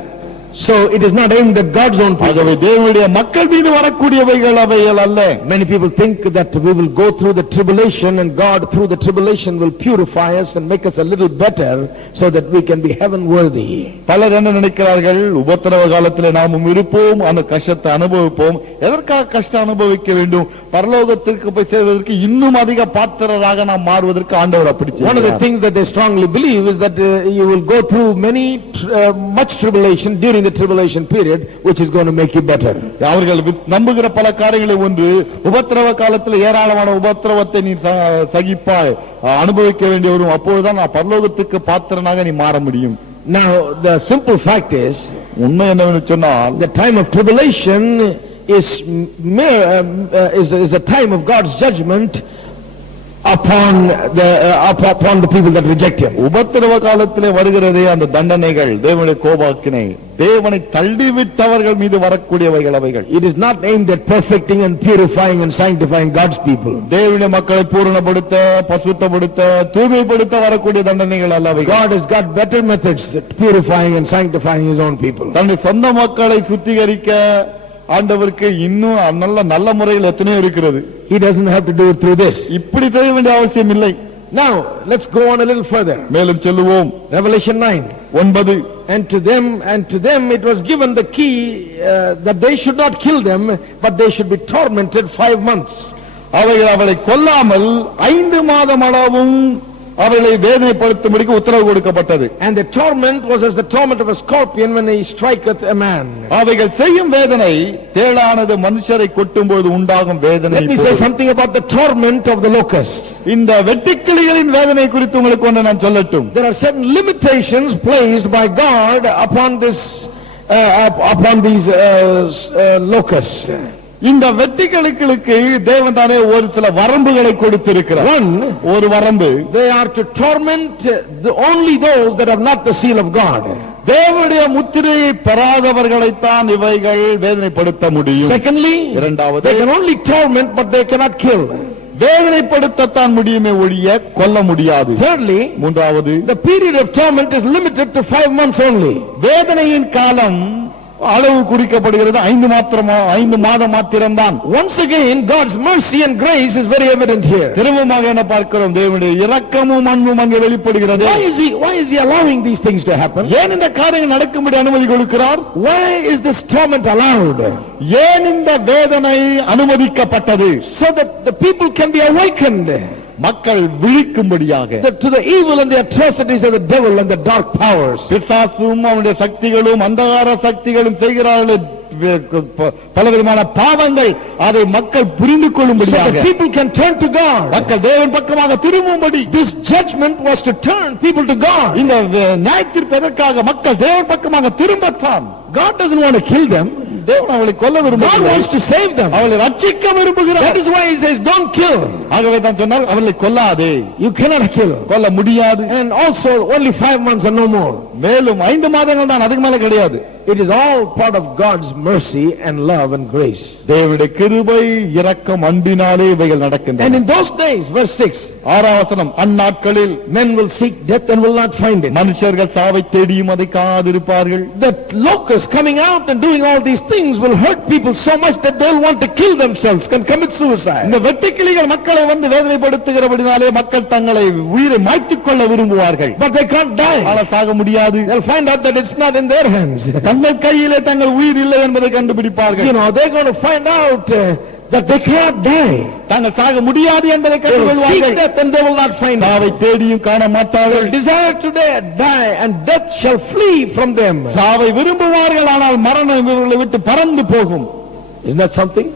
So it is not aimed at God's own people. ஆகவே தேவனுடைய மக்கள் மீது வரக்கூடியவைகள் அவைகள் அல்ல. Many people think that we will go through the tribulation and God through the tribulation will purify us and make us a little better so that we can be heaven worthy. பலர் என்ன நினைக்கிறார்கள், உபத்திரவ காலத்தில் நாமும் இருப்போம், அந்த கஷ்டத்தை அனுபவிப்போம். எதற்காக கஷ்டம் அனுபவிக்க வேண்டும்? பரலோகத்திற்கு போய் சேர்வதற்கு இன்னும் அதிக பாத்திரராக நாம் மாறுவதற்கு ஆண்டவர் அப்படி One of the things that they strongly believe is that you will go through much tribulation during the tribulation period, which is going to make you better. அவர்கள் நம்புகிற பல காரியங்களை ஒன்று, உபத்திரவ காலத்தில் ஏராளமான உபத்திரவத்தை நீ சகிப்பாய், அனுபவிக்க வேண்டிய வரும், அப்பொழுதுதான் நான் பரலோகத்துக்கு பாத்திரனாக நீ மாற முடியும். Now the simple fact is, உண்மை என்னவென்று சொன்னால், the time of tribulation is a time of God's judgment upon the people that reject him. உபத்திரவ காலத்திலே வருகிறதே அந்த தண்டனைகள், தேவனுடைய கோபாக்கினை, தேவனை தள்ளிவிட்டவர்கள் மீது வரக்கூடியவைகள் அவைகள். It is not aimed at perfecting and purifying and sanctifying God's people. தேவனுடைய மக்களை பூரணப்படுத்த, பசுத்தப்படுத்த, தூய்மைப்படுத்த வரக்கூடிய தண்டனைகள் அல்ல அவைகள். God has got better methods at purifying and sanctifying his own people. தன்னுடைய சொந்த மக்களை சுத்திகரிக்க ஆண்டவருக்கு இன்னும் நல்ல முறையில் எத்தனையோ இருக்கிறது. He doesn't have to do it through this. இப்படி செய்ய வேண்டிய அவசியம் இல்லை. Now let's go on a little further. மேலும் செல்லுவோம். Revelation 9:9. And to them it was given the key that they should not kill them, but they should be tormented 5 months. அவைகள் அவளை கொல்லாமல் 5 மாதம் அளவும் அவர்களை வேதனைப்படுத்தும்படிக்கு உத்தரவு கொடுக்கப்பட்டது. And the torment was as the torment of a scorpion when he striketh a man. அவைகள் செய்யும் வேதனை தேளானது மனுஷரை கொட்டும்போது உண்டாகும் வேதனை. Let me say something about the torment of the locust. இந்த வெட்டுக்கிளிகளின் வேதனை குறித்து உங்களுக்கு ஒன்று நான் சொல்லட்டும். There are certain limitations placed by God upon these locusts. இந்த வெட்டுக்கிளிகளுக்கு தேவன் தானே ஒரு சில வரம்புகளை கொடுத்திருக்கிறார். ஒரு வரம்பு, they are to torment only those that have not the seal of God. தேவனுடைய முத்திரையை பெறாதவர்களைத்தான் இவைகள் வேதனைப்படுத்த முடியும். Secondly, இரண்டாவது, they can only torment but they cannot kill. வேதனைப்படுத்தத்தான் முடியுமே ஒழிய கொல்ல முடியாது. Thirdly, மூன்றாவது, the period of torment is limited to 5 months only. வேதனையின் காலம் அளவு குறிக்கப்படுகிறது 5 மாதம் மாத்திரம்தான். Once again, God's mercy and grace is very evident here. திரும்பமாக என்ன பார்க்கிறோம், தேவனுடைய இரக்கமும் அன்பும் அங்கே வெளிப்படுகிறது. Why is he allowing these things to happen? ஏன் இந்த காரியங்கள் நடக்கும்படி அனுமதி கொடுக்கிறார்? Why is this torment allowed? ஏன் இந்த வேதனை அனுமதிக்கப்பட்டது? So that the people can be awakened. மக்கள் விழிக்கும்படியாக, to the evil and the atrocities of the devil and the dark powers. பிசாசும் அவனுடைய சக்திகளும் அந்தகார சக்திகளும் செய்கிறார்கள் பலவிதமான பாவங்கள் அதை மக்கள் புரிந்து So கொள்ளும்படியாக that people can turn to God. மக்கள் தேவன் பக்கமாக திரும்பும்படி This judgment was to turn people to God. இந்த நியாயத்தீர்ப்பு எதற்காக மக்கள் தேவன் பக்கமாக திரும்பத்தான். God doesn't want to kill them. தேவன் அவளை கொல்ல God விரும்புகிறார். wants to save them. அவளை ரட்சிக்க விரும்புகிறார். That is why he says, don't kill. ஆகவே தான் சொன்னார், அவளை கொல்லாதே, You cannot kill. கொல்ல முடியாது. And also only 5 months and no more. மேலும் 5 மாதங்கள் தான், அதுக்கு மேல கிடையாது. It is all part of God's mercy and love and grace. தேவனுடைய கிருபை, இரக்கம், அன்பினாலே இவைகள் And நடக்கின்றன. in those days, verse 6, 6ஆம் வசனம், அந்நாட்களில் men will seek death and will not find it. மனுஷர்கள் சாவை தேடியும் அதை காணாதிருப்பார்கள். The locusts coming out and doing all these things will hurt people so much that they'll want to kill themselves, can commit suicide. இந்த வெட்டுக்கிளிகள் மக்களை வந்து வேதனைப்படுத்துகிறபடினாலே மக்கள் தங்களை உயிரை மாய்த்துக் கொள்ள விரும்புவார்கள். But they can't die. ஆனால் சாக முடியாது. They'll find out that it's not in their hands. தங்கள் கையிலே தங்கள் உயிர் இல்லை என்பதை கண்டுபிடிப்பார்கள். You know, they're going to find out that they cannot die. தாங்கள் சாக முடியாது என்பதை They will seek கண்டுகொள்வார்கள். death and they will not find it. சாவை தேடியும் காண They மாட்டார்கள். will desire to die and death shall flee from them. சாவை விரும்புவார்கள், ஆனால் மரணம் இவர்களை விட்டு பறந்து போகும். Isn't that something?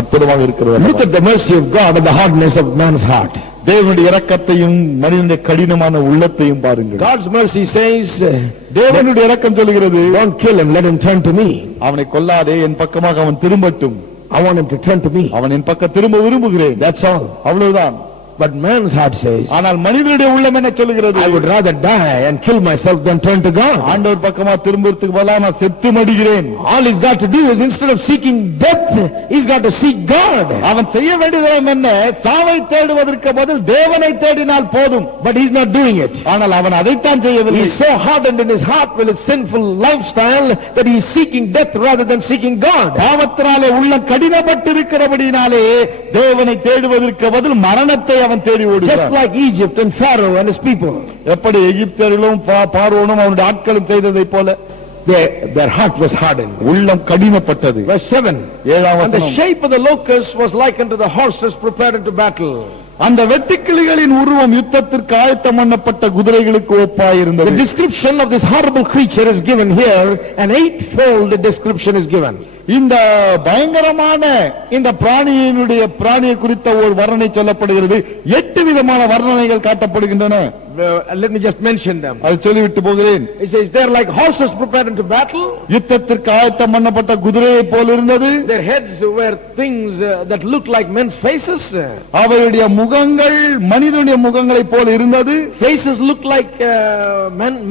அற்புதமாக இருக்கிறது. Look at the mercy of God and the hardness of man's heart. தேவனுடைய இரக்கத்தையும் மனிதனுடைய கடினமான உள்ளத்தையும் பாருங்கள். God's mercy says, தேவனுடைய இரக்கம் சொல்கிறது, don't kill him, let him turn to me. அவனை கொல்லாதே, என் பக்கமாக அவன் திரும்பட்டும். I want him to turn to me. அவன் என் பக்கம் திரும்ப விரும்புகிறேன். That's all. அவ்வளவுதான். But man's heart says, ஆனால் மனிதனுடைய உள்ளம் என்ன சொல்கிறது? I would rather die and kill myself than turn to God. ஆண்டவர் பக்கமா திரும்புறதுக்கு பதிலா நான் செத்து மடிகிறேன். All he's got to do is, instead of seeking death, he's got to seek God. அவன் செய்ய வேண்டியது என்ன? சாவை தேடுவதற்கு பதில் தேவனை தேடினால் போதும். But he's not doing it. ஆனால் அவன் அதைத்தான் செய்யவில்லை. He's so hardened in his heart with his sinful lifestyle that he's seeking death rather than seeking God. பாவத்தினாலே உள்ளம் கடினப்பட்டிருக்கிறபடினாலே தேவனை தேடுவதற்கு பதில் மரணத்தை அவன் தேடி Just ஓடுகிறான். like Egypt and Pharaoh and his people. எப்படி எகிப்தியர்களும் பார்வோனும் அவனுடைய ஆட்களும் செய்ததைப் போல Their heart was hardened. உள்ளம் கடினப்பட்டது. Verse 7. 7ஆம் And the வசனம். shape of the locust was like unto the horses prepared unto battle. அந்த வெட்டுக்கிளிகளின் உருவம் யுத்தத்திற்கு ஆயத்தம் பண்ணப்பட்ட குதிரைகளுக்கு The ஒப்பாயிருந்தது. description of this horrible creature is given here, an 8-fold description is given. இந்த பயங்கரமான இந்த பிராணியை குறித்த ஒரு வர்ணனை சொல்லப்படுகிறது. 8 விதமான வர்ணனைகள் காட்டப்படுகின்றன. Let me just mention them. அதை சொல்லிவிட்டு போகிறேன். It says they're like horses prepared into battle. யுத்தத்திற்கு ஆயத்தம் பண்ணப்பட்ட குதிரையை போல் இருந்தது. Their heads were things that looked like men's faces. அவையுடைய முகங்கள் மனிதனுடைய முகங்களைப் போல இருந்தது. Faces looked like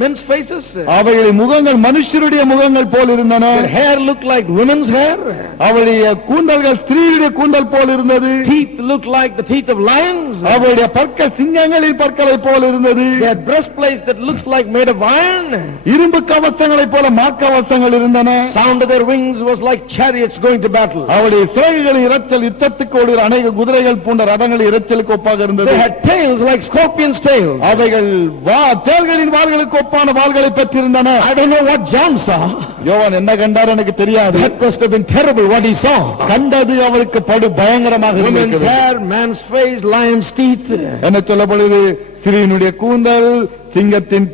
men's faces. அவையுடைய முகங்கள் மனுஷருடைய முகங்கள் போல் இருந்தன. Their hair looked like women's hair. அவருடைய கூந்தல்கள் ஸ்திரீயுடைய கூந்தல் போல் இருந்தது. Teeth looked like the teeth of lions. அவருடைய பற்கள் சிங்கங்களின் பற்களை போல் இருந்தது. They had breastplates that looks like made of iron. இரும்பு கவசங்களைப் போல மார்க்கவசங்கள் இருந்தன. Sound of their wings was like chariots going to battle. அவருடைய சிறகுகளின் இரைச்சல் யுத்தத்துக்கு ஓடுகிற அநேக குதிரைகள் போன்ற ரதங்களின் இரைச்சலுக்கு ஒப்பாக இருந்தது. They had tails like scorpions' tails. அவைகள் தேள்களின் வாள்களுக்கு ஒப்பான வாள்களை பெற்றிருந்தன. I don't know what John saw. யோவான் என்ன கண்டார் எனக்கு தெரியாது. That must have been terrible what he saw. கண்டது அவருக்கு படு பயங்கரமாக Women's இருந்தது. hair, man's face, lion's teeth. என்ன சொல்லப்படுது? ஸ்திரீயினுடைய கூந்தல் சிங்கத்தின்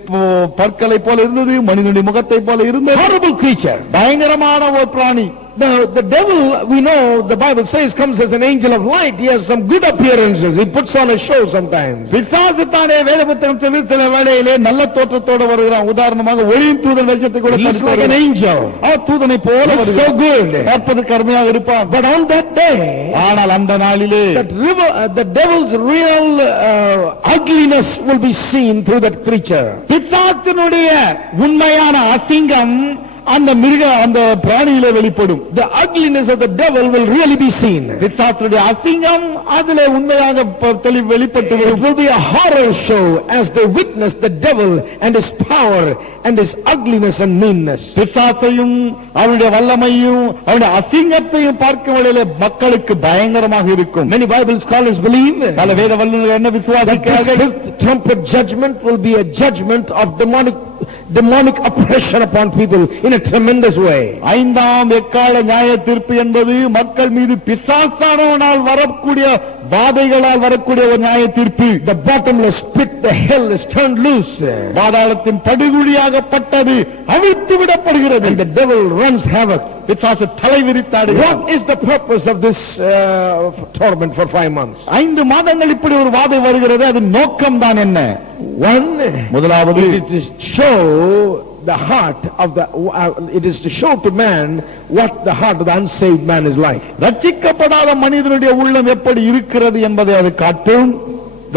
பற்களை போல இருந்தது, மனிதனுடைய முகத்தை போல இருந்தது. Horrible creature. பயங்கரமான ஒரு பிராணி. Now, the devil, we know, the Bible says, comes as an angel of light. He has some good appearances. He puts on a show sometimes. பிசாசுத்தானே வேத புத்தகம் சில வேளையிலே நல்ல தோற்றத்தோடு வருகிறான். உதாரணமாக ஒளியின் தூதன் வெளிச்சத்தை கூட He's like an angel. தூதனை போல Looks so வருகிறான். good. பார்ப்பதற்கு அருமையாக இருப்பான். But on that day, ஆனால் அந்த நாளிலே the devil's real ugliness will be seen through that creature. பிசாசினுடைய உண்மையான அசிங்கம் அந்த அந்த பிராணியிலே வெளிப்படும். The ugliness of the devil will really be seen. பிசாசுடைய அசிங்கம் அதிலே உண்மையாக வெளிப்பட்டு It will be a horror show as they witness the devil and his power and his ugliness and meanness. பிசாசையும் அவருடைய வல்லமையும் அவருடைய அசிங்கத்தையும் பார்க்கும் வேளையிலே மக்களுக்கு பயங்கரமாக இருக்கும். Many Bible scholars believe பல வேத வல்லுநர்கள் என்ன விசுவாசிக்கிறார்கள்? the trumpet judgment will be a judgment of demonic oppression upon people in a tremendous way. 5ஆம் எக்கால நியாய தீர்ப்பு என்பது மக்கள் மீது பிசாசானவனால் வரக்கூடிய வாதைகளால் வரக்கூடிய ஒரு நியாய தீர்ப்பு. The bottomless pit, the hell is turned loose. பாதாளத்தின் படுகுழியாகப்பட்டது அவிழ்த்து விடப்படுகிறது. And the devil runs havoc. பிசாசு தலைவிரித்தாடுகிறான். What is the purpose of this torment for 5 months? 5 மாதங்கள் இப்படி ஒரு வாதை வருகிறது. அது நோக்கம் தான் என்ன? One, முதலாவது, it is to show the heart of the, it is to show to man what the heart of the unsaved man is like. ரட்சிக்கப்படாத மனிதனுடைய உள்ளம் எப்படி இருக்கிறது என்பதை அது காட்டும்.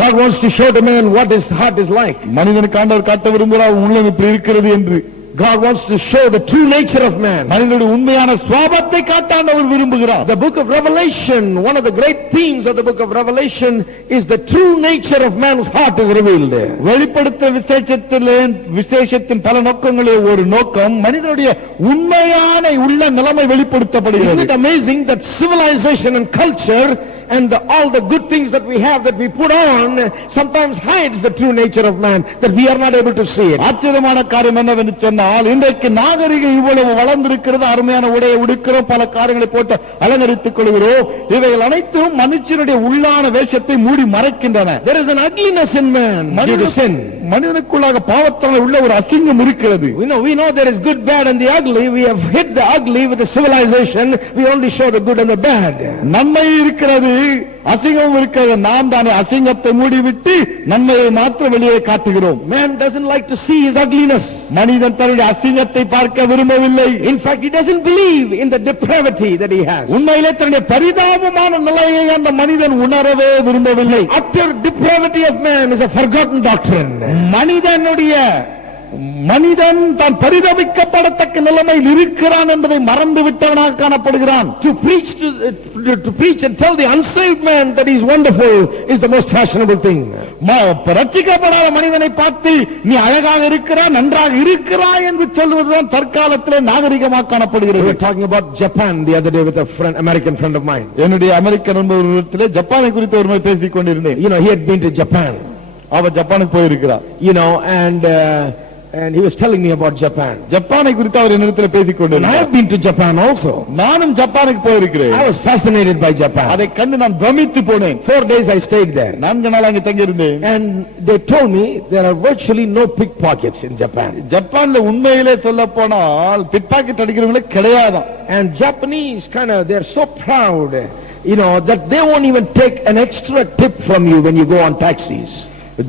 God wants to show the man what his heart is like. மனிதனுக்கு ஆண்டவர் காட்ட விரும்புகிறார் உள்ளம் இப்படி இருக்கிறது என்று. God wants to show the true nature of man. மனிதனுடைய உண்மையான சுபாவத்தை காட்ட ஆண்டவர் விரும்புகிறார். The book of Revelation, one of the great themes of the book of Revelation is the true nature of man's heart is revealed. வெளிப்படுத்த விசேஷத்தின் பல நோக்கங்களே ஒரு நோக்கம் மனிதனுடைய உண்மையான உள்ள நிலைமை வெளிப்படுத்தப்படுகிறது. Isn't it amazing that civilization and culture and all the good things that we have that we put on sometimes hides the true nature of man, that we are not able to see it. ஆச்சரியமான காரியம் என்னவென்று சொன்னால், இன்றைக்கு நாகரிகம் இவ்வளவு வளர்ந்திருக்கிறது, அருமையான உடையை உடுக்கிறோம், பல காரியங்களை போட்டு அலங்கரித்துக் கொள்கிறோம். இவைகள் அனைத்தும் மனுஷனுடைய உள்ளான வேஷத்தை மூடி மறைக்கின்றன. There is an ugliness in man due to sin. மனிதனுக்குள்ளாக பாவத்தால் உள்ள ஒரு அசிங்கம் இருக்கிறது. We know there is good, bad and the ugly. We have hid the ugly with the civilization. We only show the good and the bad. நன்மை இருக்கிறது, அசிங்கம் இருக்கிறது. நாம் தானே அசிங்கத்தை மூடிவிட்டு நன்மையை மாத்திரம் வெளியே காட்டுகிறோம். Man doesn't like to see his ugliness. மனிதன் தன்னுடைய அசிங்கத்தை பார்க்க விரும்பவில்லை. In fact, he doesn't believe in the depravity that he has. உண்மையிலே தன்னுடைய பரிதாபமான நிலையை அந்த மனிதன் உணரவே விரும்பவில்லை. Utter depravity of man is a forgotten doctrine. மனிதன் தான் பரிதபிக்கப்படத்தக்க நிலைமையில் இருக்கிறான் என்பதை மறந்து விட்டவனாக காணப்படுகிறான். To preach and tell the unsaved man that he is wonderful is the most fashionable thing. ரட்சிக்கப்படாத மனிதனை பார்த்து நீ அழகாக இருக்கிறாய், நன்றாக இருக்கிறாய் என்று சொல்வதுதான் தற்காலத்திலே நாகரிகமாக காணப்படுகிறது. We were talking about Japan the other day with a friend, American friend of mine. என்னுடைய அமெரிக்க நண்பர்களிடத்திலே ஜப்பானை குறித்து ஒரு முறை பேசிக் கொண்டிருந்தேன். He had been to Japan. அவர் ஜப்பானுக்கு போயிருக்கிறார். And he was telling me about Japan. ஜப்பானை குறித்து அவர் என்னிடத்தில் பேசிக் And I கொண்டிருந்தார். have been to Japan also. நானும் ஜப்பானுக்கு போயிருக்கிறேன். I was fascinated by Japan. அதை கண்டு நான் பிரமித்து போனேன். 4 days I stayed there. 4 நாள் அங்கே தங்கியிருந்தேன். And they told me there are virtually no pickpockets in Japan. ஜப்பான்ல உண்மையிலே சொல்ல போனால் பிக் பாக்கெட் அடிக்கிறவங்களே கிடையாதான். And Japanese they're so proud, that they won't even take an extra tip from you when you go on taxis.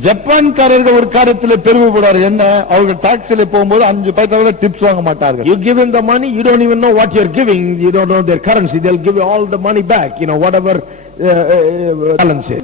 ஜப்பான்காரர்கள் ஒரு காரியத்தில் பெருமைப்படுவார். என்ன, அவர்கள் டாக்ஸில போகும்போது 5 பைசாவோட டிப்ஸ் வாங்க மாட்டார்கள். You give him the money, you don't even know what you're giving, you don't know their currency, they'll give you all the money back, whatever balance is.